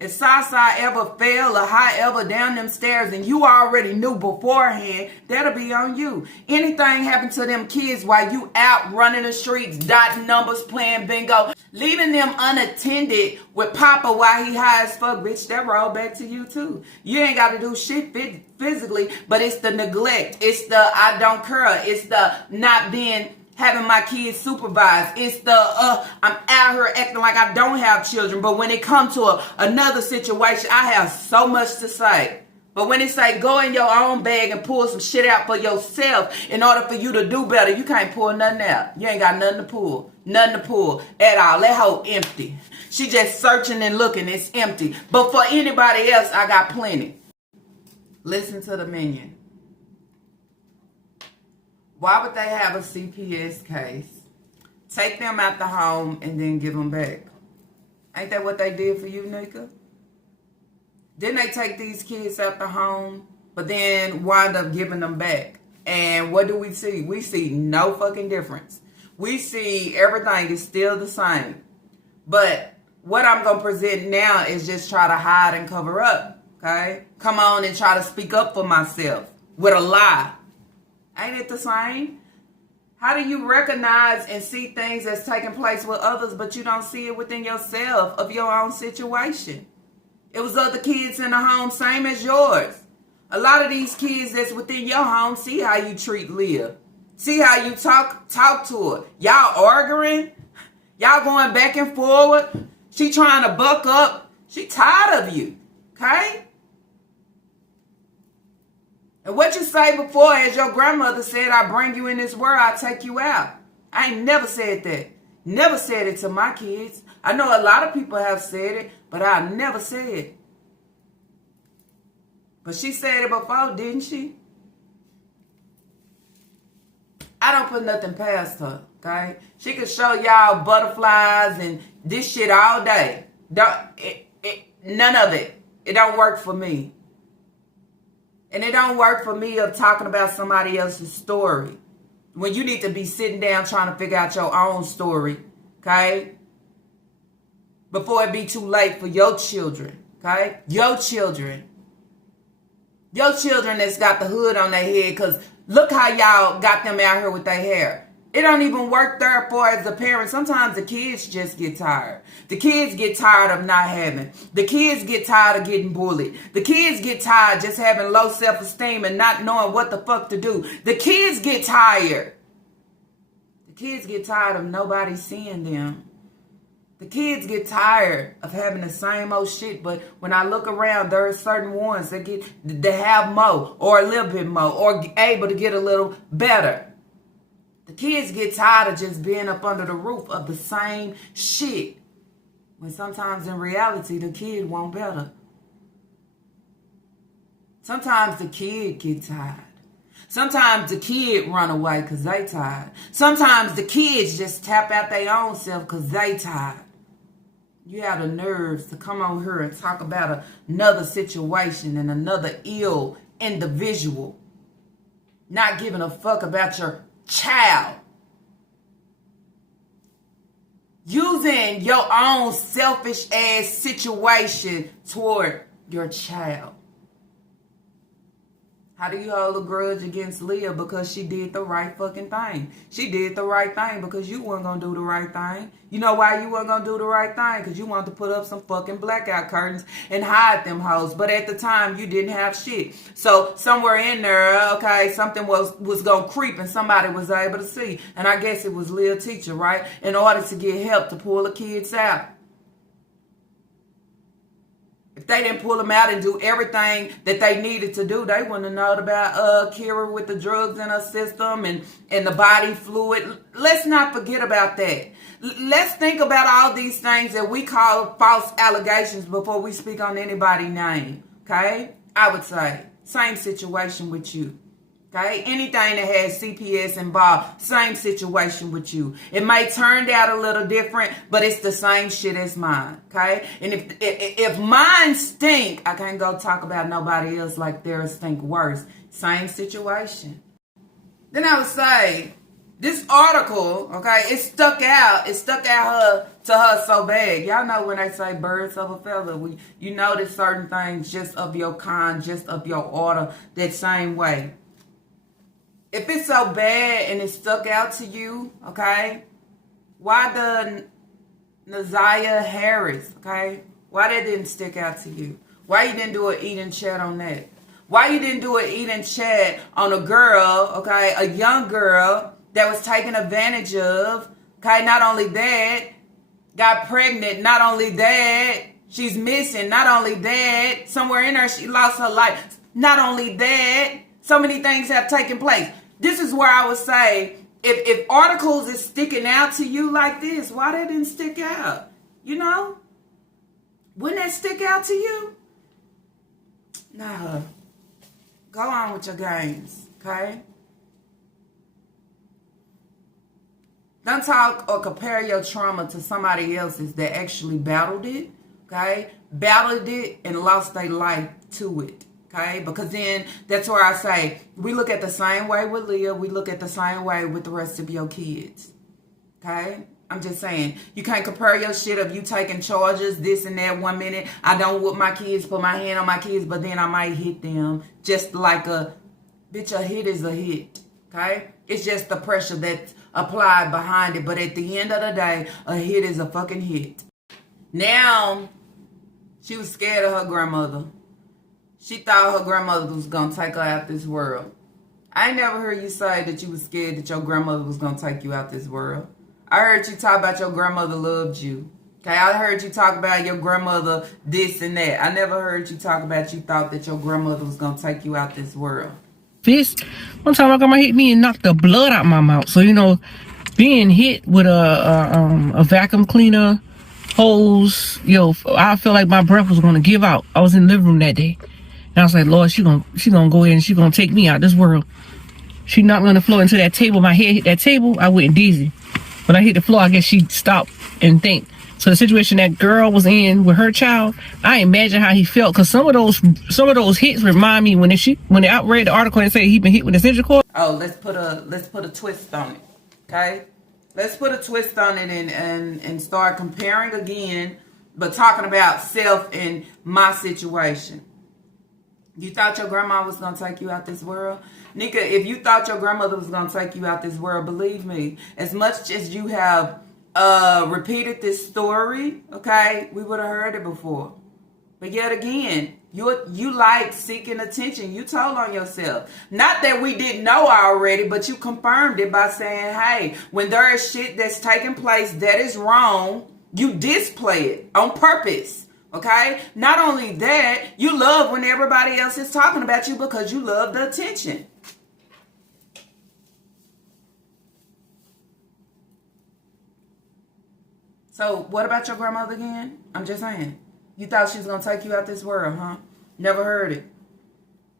If Sasa ever fell or however down them stairs and you already knew beforehand, that'll be on you. Anything happened to them kids while you out running the streets, dotting numbers, playing bingo, leaving them unattended with Papa while he high as fuck, bitch, that roll back to you too. You ain't got to do shit physically, but it's the neglect. It's the I don't care. It's the not being... having my kids supervised. It's the, I'm out here acting like I don't have children. But when it comes to another situation, I have so much to say. But when it say go in your own bag and pull some shit out for yourself in order for you to do better, you can't pull nothing out. You ain't got nothing to pull. Nothing to pull at all. That hoe empty. She just searching and looking. It's empty. But for anybody else, I got plenty. Listen to the minion. Why would they have a CPS case, take them out the home, and then give them back? Ain't that what they did for you, Nika? Didn't they take these kids out the home, but then wind up giving them back? And what do we see? We see no fucking difference. We see everything is still the same. But what I'm going to present now is just try to hide and cover up, okay? Come on and try to speak up for myself with a lie. Ain't it the same? How do you recognize and see things that's taking place with others, but you don't see it within yourself of your own situation? It was other kids in the home, same as yours. A lot of these kids that's within your home, see how you treat Leah. See how you talk to her. Y'all arguing. Y'all going back and forward. She trying to buck up. She tired of you. Okay? And what you say before, as your grandmother said, I bring you in this world, I take you out. I ain't never said that. Never said it to my kids. I know a lot of people have said it, but I never said it. But she said it before, didn't she? I don't put nothing past her, okay? She could show y'all butterflies and this shit all day. None of it. It don't work for me. And it don't work for me of talking about somebody else's story when you need to be sitting down trying to figure out your own story, okay? Before it be too late for your children, okay? Your children. Your children that's got the hood on their head, because look how y'all got them out here with their hair. It don't even work there for as a parent. Sometimes the kids just get tired. The kids get tired of not having. The kids get tired of getting bullied. The kids get tired just having low self-esteem and not knowing what the fuck to do. The kids get tired. The kids get tired of nobody seeing them. The kids get tired of having the same old shit, but when I look around, there are certain ones that have more or a little bit more or able to get a little better. The kids get tired of just being up under the roof of the same shit. When sometimes in reality, the kid won't better. Sometimes the kid get tired. Sometimes the kid run away because they tired. Sometimes the kids just tap out their own self because they tired. You have the nerves to come on here and talk about another situation and another ill individual. not giving a fuck about your child. Using your own selfish ass situation toward your child. How do you hold a grudge against Leah? Because she did the right fucking thing. She did the right thing because you weren't going to do the right thing. You know why you weren't going to do the right thing? Because you wanted to put up some fucking blackout curtains and hide them hoes. But at the time, you didn't have shit. So somewhere in there, okay, something was going to creep and somebody was able to see. And I guess it was Leah teacher, right? In order to get help to pull the kids out. If they didn't pull them out and do everything that they needed to do, they wouldn't have known about Kira with the drugs in her system and the body fluid. Let's not forget about that. Let's think about all these things that we call false allegations before we speak on anybody's name. Okay? I would say, same situation with you. Okay, anything that has CPS involved, same situation with you. It may turn out a little different, but it's the same shit as mine. Okay, and if mine stink, I can't go talk about nobody else like theirs stink worse. Same situation. Then I would say this article, okay, it stuck out to her so bad. Y'all know when they say birds of a feather, you notice certain things just of your kind, just of your order, that same way. If it's so bad and it stuck out to you, okay, why the Naziah Harris, okay? Why that didn't stick out to you? Why you didn't do an eating chat on that? Why you didn't do an eating chat on a girl, okay, a young girl that was taken advantage of, okay? Not only that, got pregnant. Not only that, she's missing. Not only that, somewhere in her, she lost her life. Not only that, so many things have taken place. This is where I would say, if articles is sticking out to you like this, why they didn't stick out? You know? Wouldn't that stick out to you? Nah. Go on with your games, okay? Don't talk or compare your trauma to somebody else's that actually battled it, okay? Battled it and lost their life to it. Okay, because then that's where I say we look at the same way with Leah. We look at the same way with the rest of your kids. Okay, I'm just saying you can't compare your shit of you taking charges this and that 1 minute. I don't whoop my kids, put my hand on my kids, but then I might hit them just like a bitch. A hit is a hit. Okay, it's just the pressure that's applied behind it. But at the end of the day, a hit is a fucking hit. Now she was scared of her grandmother. She thought her grandmother was going to take her out this world. I ain't never heard you say that you was scared that your grandmother was going to take you out this world. I heard you talk about your grandmother loved you. Okay, I heard you talk about your grandmother this and that. I never heard you talk about you thought that your grandmother was going to take you out this world. Fist. One time my grandma hit me and knocked the blood out my mouth. So, you know, being hit with a vacuum cleaner, hose, I felt like my breath was going to give out. I was in the living room that day. And I was like, Lord, she gonna go ahead and she gonna take me out this world. She knocked me on the floor into that table. My head hit that table. I went dizzy. When I hit the floor, I guess she stopped and think. So the situation that girl was in with her child, I imagine how he felt. Cause some of those hits remind me when I read the article and said he been hit with a extension cord. Oh, let's put a twist on it. Okay? Let's put a twist on it and start comparing again, but talking about self and my situation. You thought your grandma was going to take you out this world? Nika, if you thought your grandmother was going to take you out this world, believe me, as much as you have repeated this story, okay, we would have heard it before. But yet again, you like seeking attention. You told on yourself. Not that we didn't know already, but you confirmed it by saying, hey, when there is shit that's taking place that is wrong, you display it on purpose. Okay? Not only that, you love when everybody else is talking about you because you love the attention. So, what about your grandmother again? I'm just saying. You thought she was going to take you out this world, huh? Never heard it.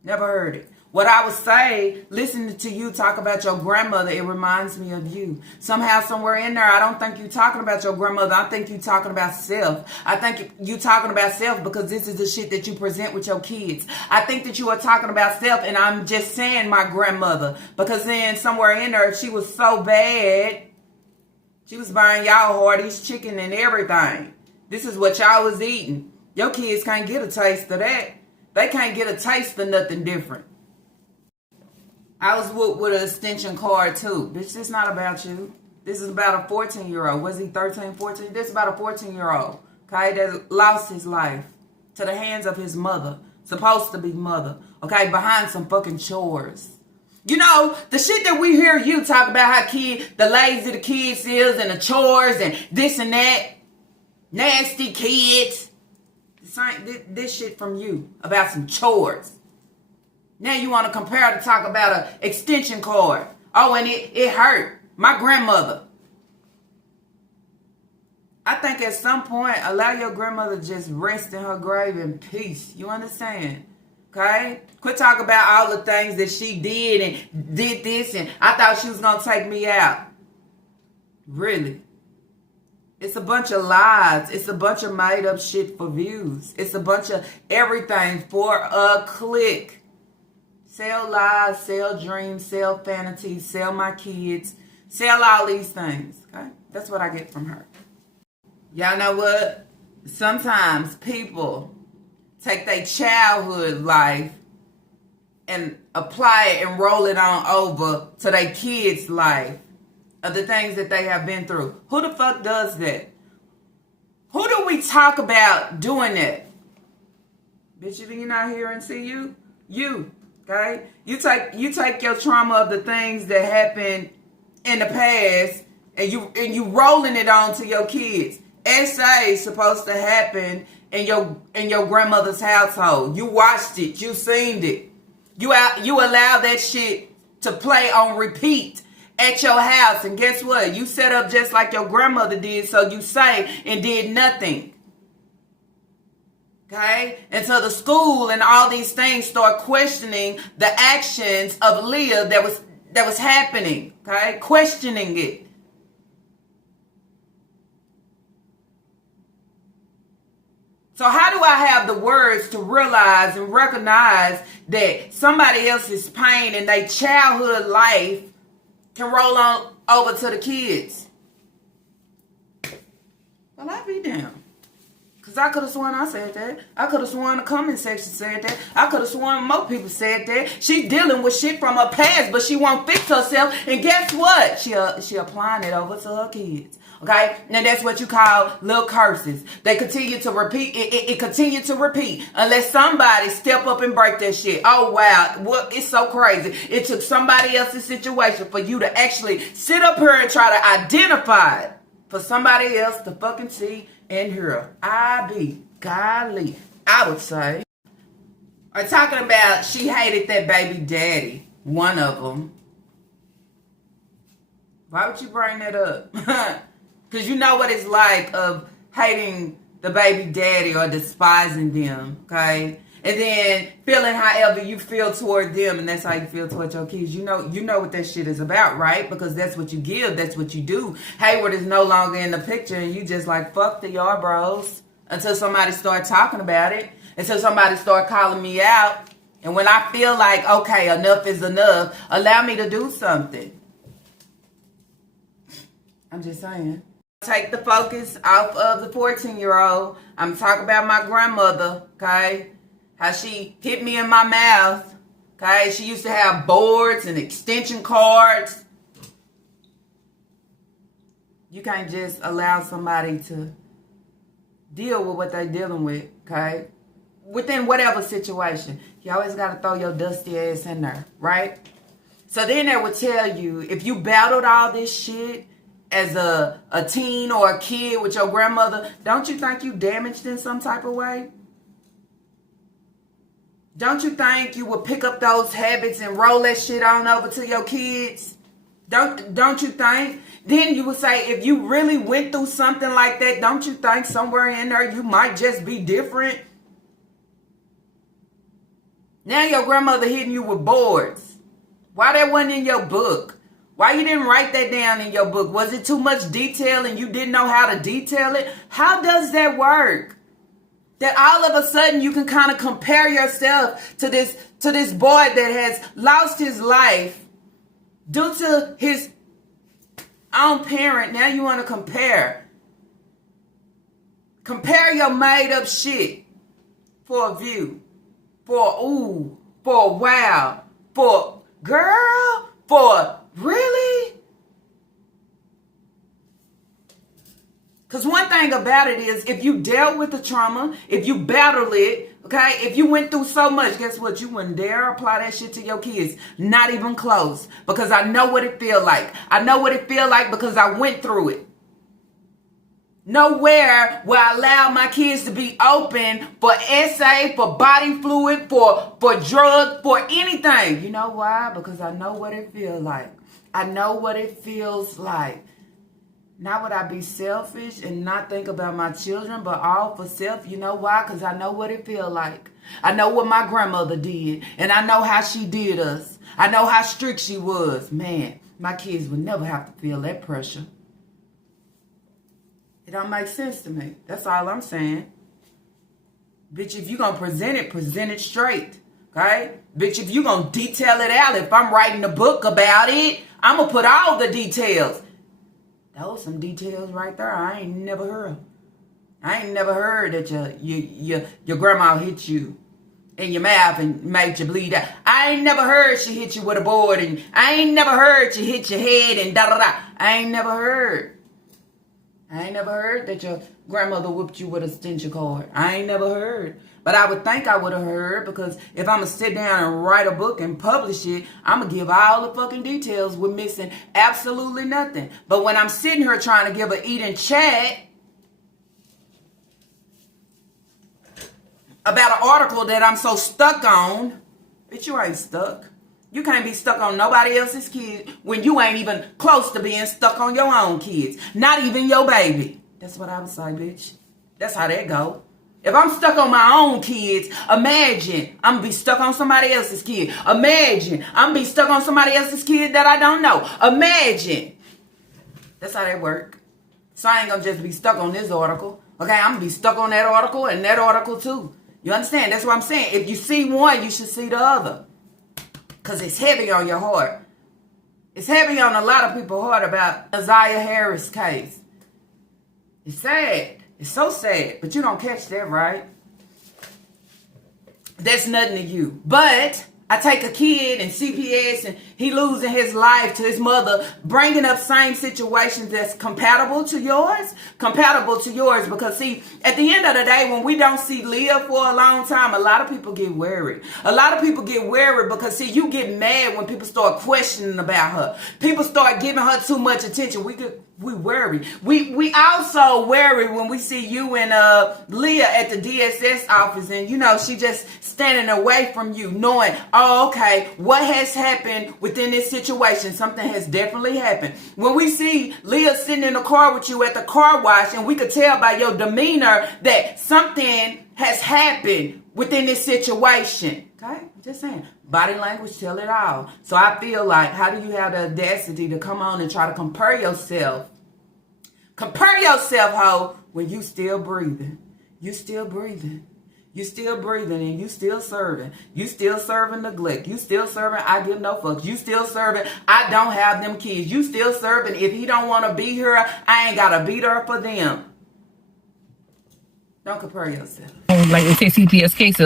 Never heard it. What I would say, listening to you talk about your grandmother, it reminds me of you. Somehow, somewhere in there, I don't think you talking about your grandmother. I think you talking about self. I think you talking about self because this is the shit that you present with your kids. I think that you are talking about self, and I'm just saying my grandmother because then somewhere in there, she was so bad. She was buying y'all Hoodies, chicken, and everything. This is what y'all was eating. Your kids can't get a taste of that. They can't get a taste of nothing different. I was with an extension cord too. Bitch, this is not about you. This is about a 14-year-old. Was he 13, 14? This is about a 14-year-old, okay, that lost his life to the hands of his mother. Supposed to be mother, okay, behind some fucking chores. You know, the shit that we hear you talk about how the lazy the kids is and the chores and this and that. Nasty kids. This shit from you about some chores. Now you want to compare to talk about an extension cord. Oh, and it hurt. My grandmother. I think at some point, allow your grandmother to just rest in her grave in peace. You understand? Okay? Quit talking about all the things that she did and did this and I thought she was going to take me out. Really? It's a bunch of lies. It's a bunch of made up shit for views. It's a bunch of everything for a click. Sell lies, sell dreams, sell fantasies, sell my kids, sell all these things. Okay? That's what I get from her. Y'all know what? Sometimes people take their childhood life and apply it and roll it on over to their kids' life of the things that they have been through. Who the fuck does that? Who do we talk about doing that? Bitch, you think you're not here and see you? You. Okay? You take your trauma of the things that happened in the past and you rolling it on to your kids. SA is supposed to happen in your grandmother's household. You watched it, you seen it. You allow that shit to play on repeat at your house, and guess what? You set up just like your grandmother did, so you say and did nothing. Okay? And so the school and all these things start questioning the actions of Leah that was happening. Okay? Questioning it. So how do I have the words to realize and recognize that somebody else's pain in their childhood life can roll on over to the kids? Well, I be damned. Because I could have sworn I said that. I could have sworn the comment section said that. I could have sworn more people said that. She's dealing with shit from her past, but she won't fix herself. And guess what? She applying it over to her kids. Okay? And that's what you call little curses. They continue to repeat. It continue to repeat unless somebody step up and break that shit. Oh, wow. Well, it's so crazy. It took somebody else's situation for you to actually sit up here and try to identify it for somebody else to fucking see and hear. I be golly, I would say. Or talking about she hated that baby daddy. One of them. Why would you bring that up? Because you know what it's like of hating the baby daddy or despising them, okay? And then feeling however you feel toward them, and that's how you feel toward your kids. You know what that shit is about, right? Because that's what you give, that's what you do. Hayward is no longer in the picture, and you just like, fuck the yard bros. Until somebody start talking about it. Until somebody start calling me out. And when I feel like, okay, enough is enough, allow me to do something. I'm just saying. Take the focus off of the 14-year-old. I'm talking about my grandmother, okay? How she hit me in my mouth, okay? She used to have boards and extension cords. You can't just allow somebody to deal with what they're dealing with, okay? Within whatever situation. You always got to throw your dusty ass in there, right? So then they would tell you, if you battled all this shit as a teen or a kid with your grandmother, don't you think you damaged in some type of way? Don't you think you would pick up those habits and roll that shit on over to your kids? Don't you think? Then you would say, if you really went through something like that, don't you think somewhere in there you might just be different? Now your grandmother hitting you with boards. Why that wasn't in your book? Why you didn't write that down in your book? Was it too much detail and you didn't know how to detail it? How does that work? That all of a sudden you can kind of compare yourself to this boy that has lost his life due to his own parent. Now you want to compare. Compare your made up shit for a view, for a ooh, for a wow, for girl, for really? Because one thing about it is, if you dealt with the trauma, if you battled it, okay, if you went through so much, guess what? You wouldn't dare apply that shit to your kids. Not even close. Because I know what it feel like. I know what it feel like because I went through it. Nowhere will I allow my kids to be open for SA, for body fluid, for drugs, for anything. You know why? Because I know what it feels like. I know what it feels like. Not would I be selfish and not think about my children, but all for self. You know why? Because I know what it feels like. I know what my grandmother did, and I know how she did us. I know how strict she was. Man, my kids would never have to feel that pressure. It don't make sense to me. That's all I'm saying. Bitch, if you going to present it straight. Okay? Bitch, if you going to detail it out, if I'm writing a book about it, I'm going to put all the details. Those some details right there I ain't never heard. I ain't never heard that your grandma hit you in your mouth and made you bleed out. I ain't never heard she hit you with a board, and I ain't never heard she hit your head and da-da-da. I ain't never heard. I ain't never heard that your grandmother whooped you with a extension cord. I ain't never heard. But I would think I would have heard, because if I'm going to sit down and write a book and publish it, I'm going to give all the fucking details with missing absolutely nothing. But when I'm sitting here trying to give an eating chat about an article that I'm so stuck on, bitch, you ain't stuck. You can't be stuck on nobody else's kids when you ain't even close to being stuck on your own kids. Not even your baby. That's what I would say, bitch. That's how that go. If I'm stuck on my own kids, imagine I'm going to be stuck on somebody else's kid. Imagine I'm going to be stuck on somebody else's kid that I don't know. Imagine. That's how that work. So I ain't going to just be stuck on this article. Okay, I'm going to be stuck on that article and that article too. You understand? That's what I'm saying. If you see one, you should see the other. Because it's heavy on your heart. It's heavy on a lot of people's heart about Isaiah Harris' case. It's sad. It's so sad, but you don't catch that, right? That's nothing to you. But I take a kid in CPS and he losing his life to his mother, bringing up same situations that's compatible to yours. Because see, at the end of the day, when we don't see Leah for a long time, a lot of people get worried. A lot of people get worried because see, you get mad when people start questioning about her. People start giving her too much attention. We worry. We also worry when we see you and Leah at the DSS office, and she just standing away from you, knowing, oh, okay, what has happened within this situation? Something has definitely happened. When we see Leah sitting in the car with you at the car wash, and we could tell by your demeanor that something has happened within this situation. Okay, just saying. Body language tell it all. So I feel like, how do you have the audacity to come on and try to compare yourself? Compare yourself, ho, when you still breathing. You still breathing. You still breathing and you still serving. You still serving neglect. You still serving I give no fucks. You still serving I don't have them kids. You still serving if he don't want to be here, I ain't got to be there for them. Don't compare yourself. Like they say, CPS case,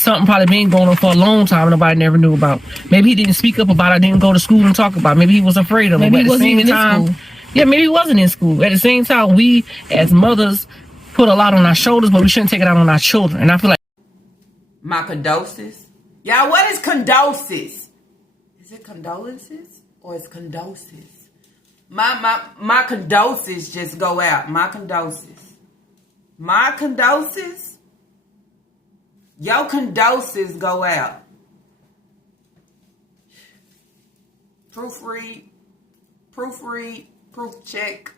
something probably been going on for a long time and nobody never knew about. Maybe he didn't speak up about it, didn't go to school and talk about it. Maybe he was afraid of it. Maybe he wasn't even in school. Yeah, maybe he wasn't in school. At the same time, we as mothers put a lot on our shoulders, but we shouldn't take it out on our children. And I feel like my condolences. Y'all, what is condolences? Is it condolences or is condolences? My condolences just go out. My condolences. My condolences. Your condolences go out. Proofread, proof check,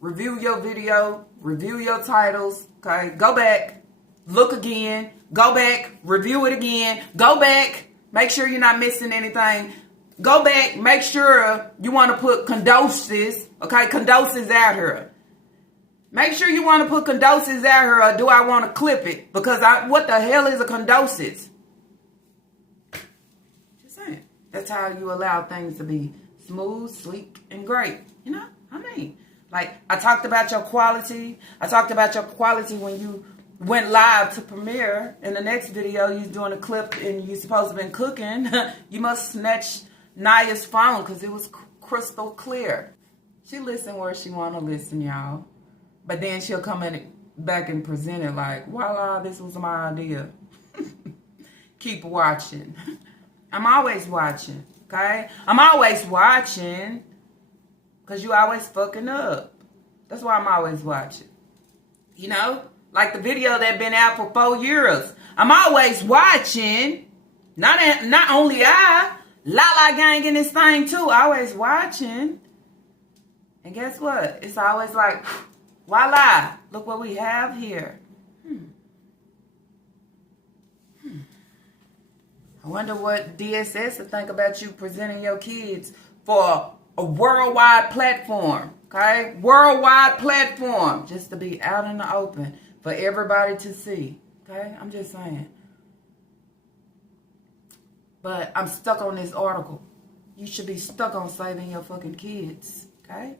review your video, review your titles, okay? Go back, look again, Go back, review it again. Go back, make sure you're not missing anything. Go back, make sure you want to put condolences, okay? Condolences out here. Make sure you want to put condolences out here, or do I want to clip it? Because what the hell is a condolences? Just saying. That's how you allow things to be smooth, sleek, and great. You know? I mean, like, I talked about your quality. I talked about your quality when you went live to premiere. In the next video, you're doing a clip and you're supposed to have been cooking. You must snatch Naya's phone because it was crystal clear. She listen where she want to listen, y'all. But then she'll come in back and present it like, voila, this was my idea. Keep watching. I'm always watching, okay? I'm always watching because you always fucking up. That's why I'm always watching. You know? Like the video that been out for 4 years. I'm always watching. Not only Lala gang in this thing too. Always watching. And guess what? It's always like, voila, look what we have here. I wonder what DSS would think about you presenting your kids for a worldwide platform, okay? Worldwide platform, just to be out in the open for everybody to see, okay? I'm just saying. But I'm stuck on this article. You should be stuck on saving your fucking kids, okay?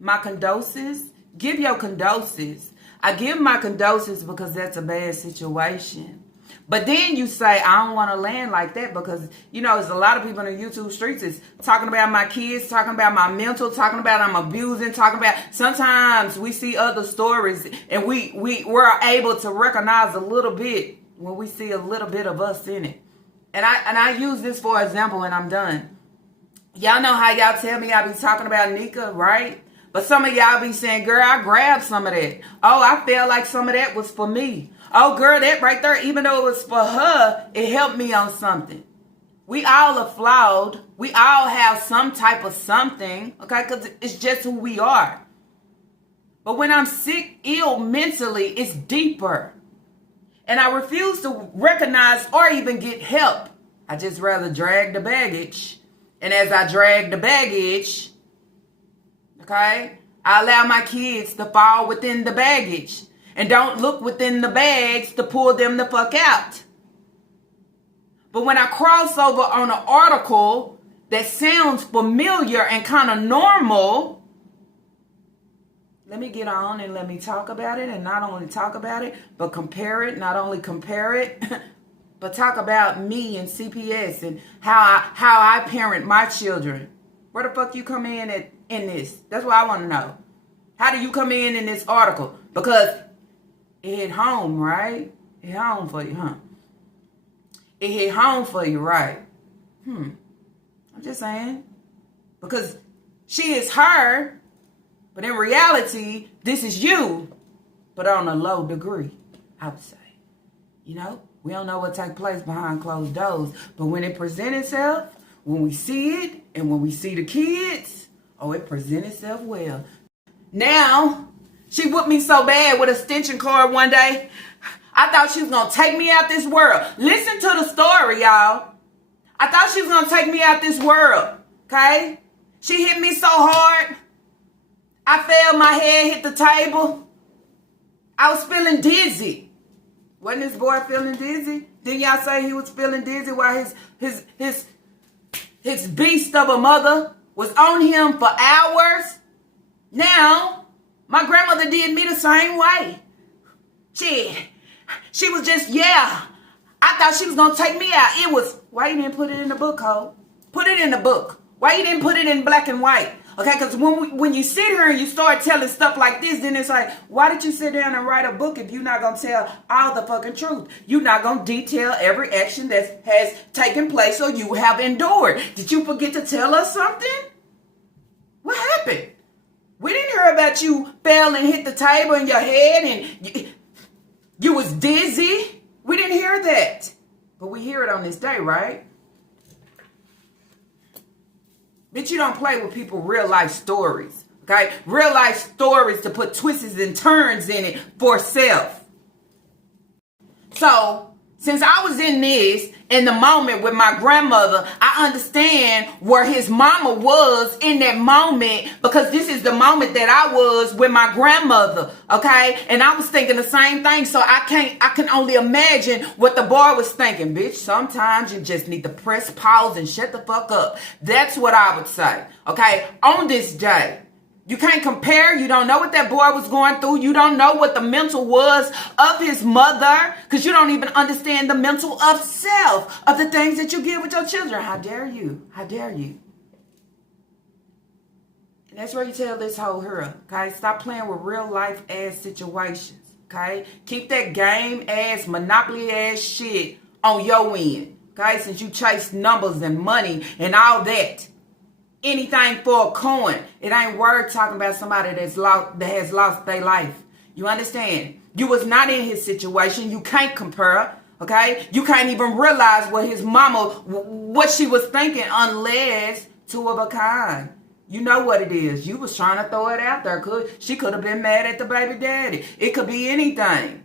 My condolences. Give your condolences. I give my condolences because that's a bad situation. But then you say, I don't want to land like that because, you know, there's a lot of people in the YouTube streets is talking about my kids, talking about my mental, talking about I'm abusing, talking about sometimes we see other stories and we're able to recognize a little bit when we see a little bit of us in it. And I use this for example and I'm done. Y'all know how y'all tell me I be talking about Nika, right? But some of y'all be saying, girl, I grabbed some of that. Oh, I felt like some of that was for me. Oh, girl, that right there, even though it was for her, it helped me on something. We all are flawed. We all have some type of something, okay? Because it's just who we are. But when I'm sick, ill mentally, it's deeper. And I refuse to recognize or even get help. I just rather drag the baggage. And as I drag the baggage, okay, I allow my kids to fall within the baggage. And don't look within the bags to pull them the fuck out. But when I cross over on an article that sounds familiar and kind of normal, let me get on and let me talk about it. And not only talk about it, but compare it. Not only compare it, but talk about me and CPS and how I parent my children. Where the fuck you come in this? That's what I want to know. How do you come in this article? Because it hit home, right? It hit home for you, huh? It hit home for you, right? I'm just saying. Because she is her, but in reality, this is you, but on a low degree, I would say. You know, we don't know what takes place behind closed doors, but when it presents itself, when we see it, and when we see the kids, oh, it presents itself well. Now, she whooped me so bad with a extension cord one day. I thought she was going to take me out this world. Listen to the story, y'all. I thought she was going to take me out this world. Okay? She hit me so hard. I fell, my head hit the table. I was feeling dizzy. Wasn't this boy feeling dizzy? Didn't y'all say he was feeling dizzy while his beast of a mother was on him for hours? Now, my grandmother did me the same way. She was just, I thought she was going to take me out. It was, why you didn't put it in the book, Cole? Put it in the book. Why you didn't put it in black and white? Okay, because when you sit here and you start telling stuff like this, then it's like, why did you sit down and write a book if you're not going to tell all the fucking truth? You're not going to detail every action that has taken place or you have endured. Did you forget to tell us something? What happened? We didn't hear about you fell and hit the table in your head and you was dizzy. We didn't hear that. But we hear it on this day, right? Bitch, you don't play with people real life stories. Okay? Real life stories to put twists and turns in it for self. So, Since I was in this, in the moment with my grandmother, I understand where his mama was in that moment, because this is the moment that I was with my grandmother, okay? And I was thinking the same thing, so I can only imagine what the boy was thinking. Bitch, sometimes you just need to press pause and shut the fuck up. That's what I would say, okay? On this day. You can't compare. You don't know what that boy was going through. You don't know what the mental was of his mother, because you don't even understand the mental of self, of the things that you get with your children. How dare you? How dare you? And that's where you tell this whole her, okay? Stop playing with real life ass situations, okay? Keep that game ass, monopoly ass shit on your end, okay? Since you chase numbers and money and all that. Anything for a coin. It ain't worth talking about somebody that has lost their life. You understand? You was not in his situation. You can't compare. Okay? You can't even realize what his mama, what she was thinking, unless two of a kind. You know what it is. You was trying to throw it out there. She could have been mad at the baby daddy. It could be anything.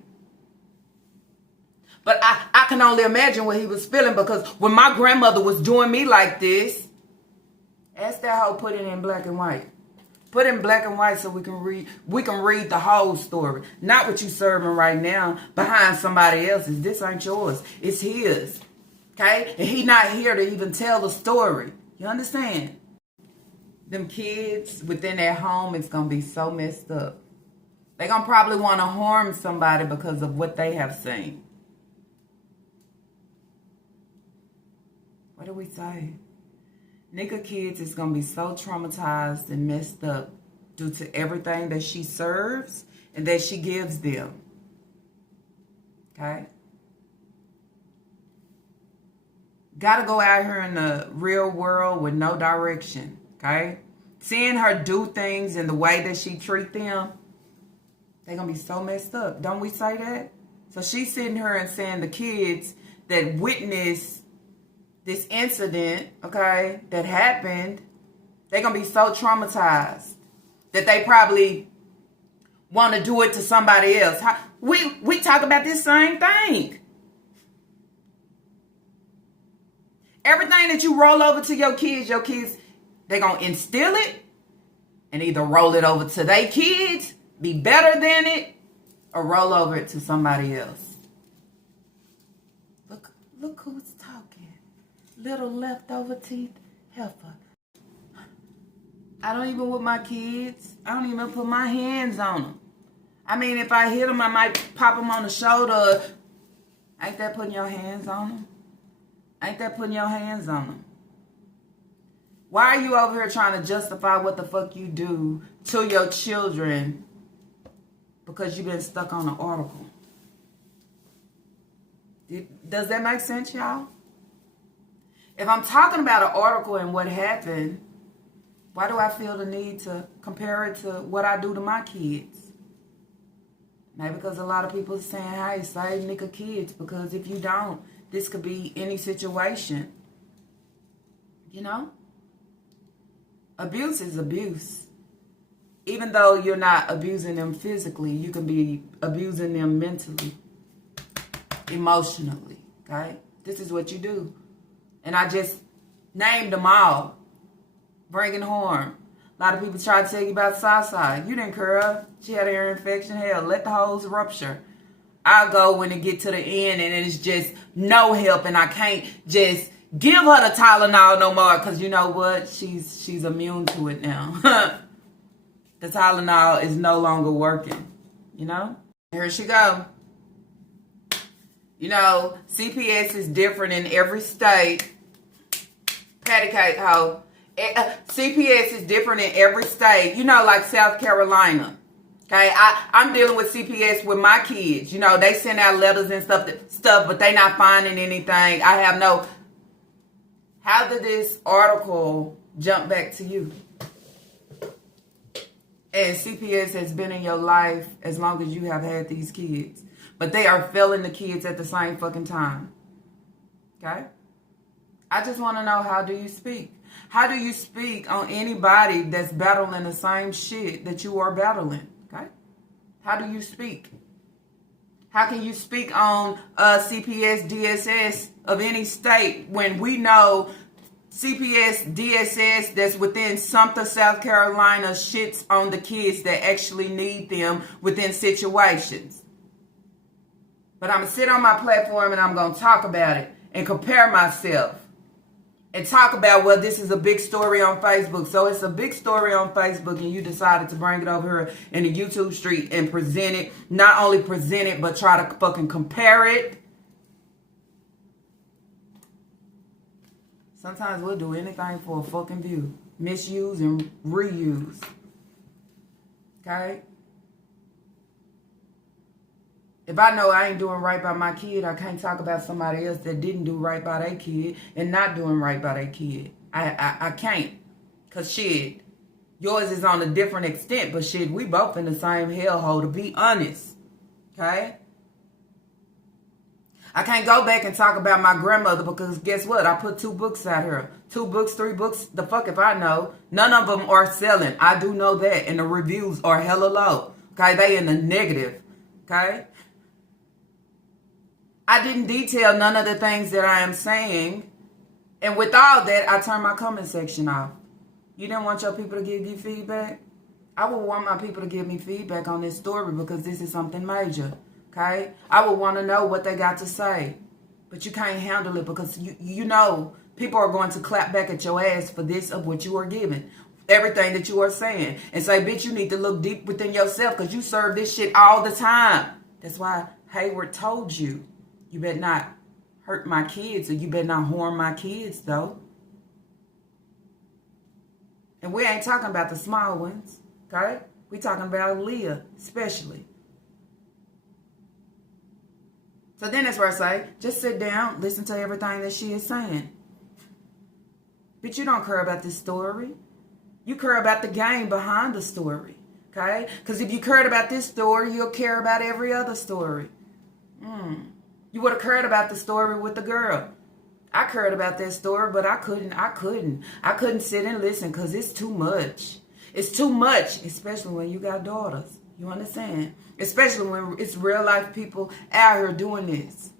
But I can only imagine what he was feeling, because when my grandmother was doing me like this, ask that hoe, put it in black and white. Put it in black and white so we can read the whole story. Not what you serving right now behind somebody else's. This ain't yours. It's his. Okay? And he not here to even tell the story. You understand? Them kids within their home, it's going to be so messed up. They're going to probably want to harm somebody because of what they have seen. What do we say? Nigga kids is going to be so traumatized and messed up due to everything that she serves and that she gives them. Okay? Gotta go out here in the real world with no direction. Okay? Seeing her do things in the way that she treat them, they're going to be so messed up. Don't we say that? So she's sitting here and saying the kids that witnessed this incident, okay, that happened, they're going to be so traumatized that they probably want to do it to somebody else. We talk about this same thing. Everything that you roll over to your kids, they're going to instill it and either roll it over to their kids, be better than it, or roll over it to somebody else. Look who's talking. Little leftover teeth heifer. I don't even with my kids. I don't even put my hands on them. I mean, if I hit them, I might pop them on the shoulder. Ain't that putting your hands on them? Ain't that putting your hands on them? Why are you over here trying to justify what the fuck you do to your children because you've been stuck on an article? Does that make sense, y'all? If I'm talking about an article and what happened, why do I feel the need to compare it to what I do to my kids? Maybe because a lot of people are saying, hey, save nigga kids, because if you don't, this could be any situation. You know? Abuse is abuse. Even though you're not abusing them physically, you can be abusing them mentally, emotionally, okay? This is what you do. And I just named them all. Bringing harm. A lot of people try to tell you about Sasa. You didn't curl. She had an ear infection. Hell, let the holes rupture. I'll go when it get to the end and it's just no help, and I can't just give her the Tylenol no more, because you know what? She's immune to it now. The Tylenol is no longer working. You know? Here she go. You know, CPS is different in every state. Patty cake hoe. CPS is different in every state. You know, like South Carolina. Okay, I'm dealing with CPS with my kids. You know, they send out letters and stuff, but they not finding anything. I have no. How did this article jump back to you? And CPS has been in your life as long as you have had these kids. But they are failing the kids at the same fucking time. Okay? I just want to know, how do you speak? How do you speak on anybody that's battling the same shit that you are battling? Okay? How do you speak? How can you speak on CPS, DSS of any state when we know CPS, DSS that's within Sumter, South Carolina shits on the kids that actually need them within situations? But I'm going to sit on my platform and I'm going to talk about it and compare myself. And talk about, well, this is a big story on Facebook. So it's a big story on Facebook and you decided to bring it over here in the YouTube street and present it. Not only present it, but try to fucking compare it. Sometimes we'll do anything for a fucking view. Misuse and reuse. Okay? If I know I ain't doing right by my kid, I can't talk about somebody else that didn't do right by their kid and not doing right by their kid. I can't. Because shit, yours is on a different extent, but shit, we both in the same hellhole, to be honest. Okay? I can't go back and talk about my grandmother because guess what? I put 2 books out here. 2 books, 3 books, the fuck if I know. None of them are selling. I do know that. And the reviews are hella low. Okay? They in the negative. Okay? I didn't detail none of the things that I am saying. And with all that, I turned my comment section off. You didn't want your people to give you feedback? I would want my people to give me feedback on this story because this is something major. Okay? I would want to know what they got to say. But you can't handle it because you know people are going to clap back at your ass for this of what you are giving. Everything that you are saying. And say, bitch, you need to look deep within yourself because you serve this shit all the time. That's why Hayward told you. You better not hurt my kids or you better not harm my kids, though. And we ain't talking about the small ones, okay? We talking about Leah, especially. So then that's where I say, just sit down, listen to everything that she is saying. But you don't care about this story. You care about the game behind the story, okay? Because if you cared about this story, you'll care about every other story. You would have cared about the story with the girl. I cared about that story, but I couldn't sit and listen because it's too much. It's too much, especially when you got daughters. You understand? Especially when it's real life people out here doing this.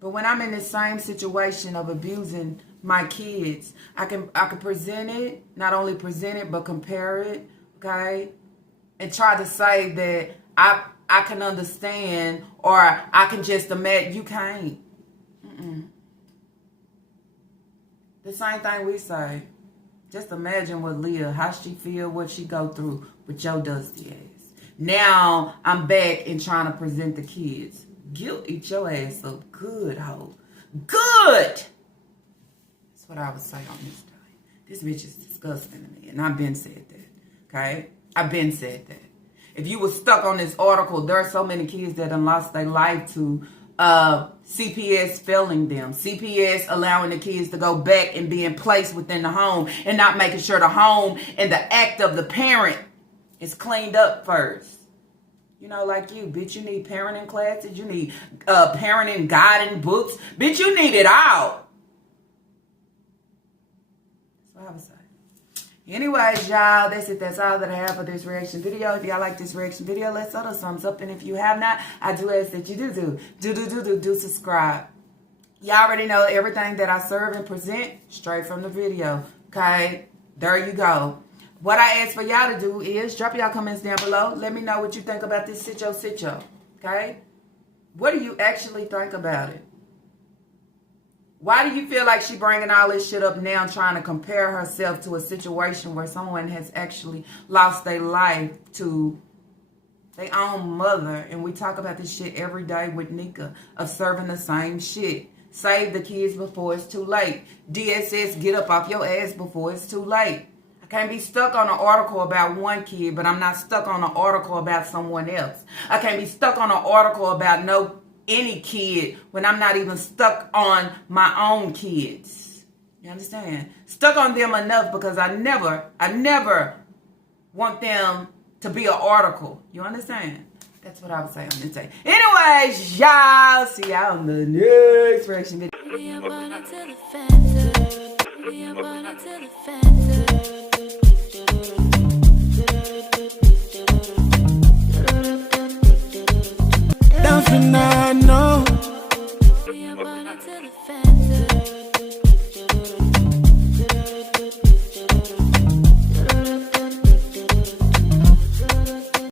But when I'm in the same situation of abusing my kids, I can present it, not only present it, but compare it, okay? And try to say that I can understand or I can just imagine. You can't. The same thing we say. Just imagine what Leah, how she feel, what she go through with your dusty ass. Now I'm back and trying to present the kids. Guilt eat your ass up good, hoe. Good! That's what I would say on this day. This bitch is disgusting to me. And I've been said that. Okay? I've been said that. If you were stuck on this article, there are so many kids that have lost their life to CPS failing them. CPS allowing the kids to go back and be in place within the home and not making sure the home and the act of the parent is cleaned up first. You know, like you, bitch, you need parenting classes. You need parenting guiding books. Bitch, you need it all. That's what I would say. Anyways, y'all, that's it. That's all that I have for this reaction video. If y'all like this reaction video, let's throw a thumbs up. And if you have not, I do ask that you do subscribe. Y'all already know everything that I serve and present straight from the video. Okay? There you go. What I ask for y'all to do is drop y'all comments down below. Let me know what you think about this sitcho. Okay? What do you actually think about it? Why do you feel like she bringing all this shit up now, trying to compare herself to a situation where someone has actually lost their life to their own mother? And we talk about this shit every day with Nika of serving the same shit. Save the kids before it's too late. DSS, get up off your ass before it's too late. I can't be stuck on an article about one kid, but I'm not stuck on an article about someone else. I can't be stuck on an article about any kid when I'm not even stuck on my own kids. You understand? Stuck on them enough because I never want them to be an article. You understand? That's what I would say on this day. Anyways, y'all, see y'all on the next reaction video. We are running to the fence. We are running to the fence. Don't and I know. Your body to the fence.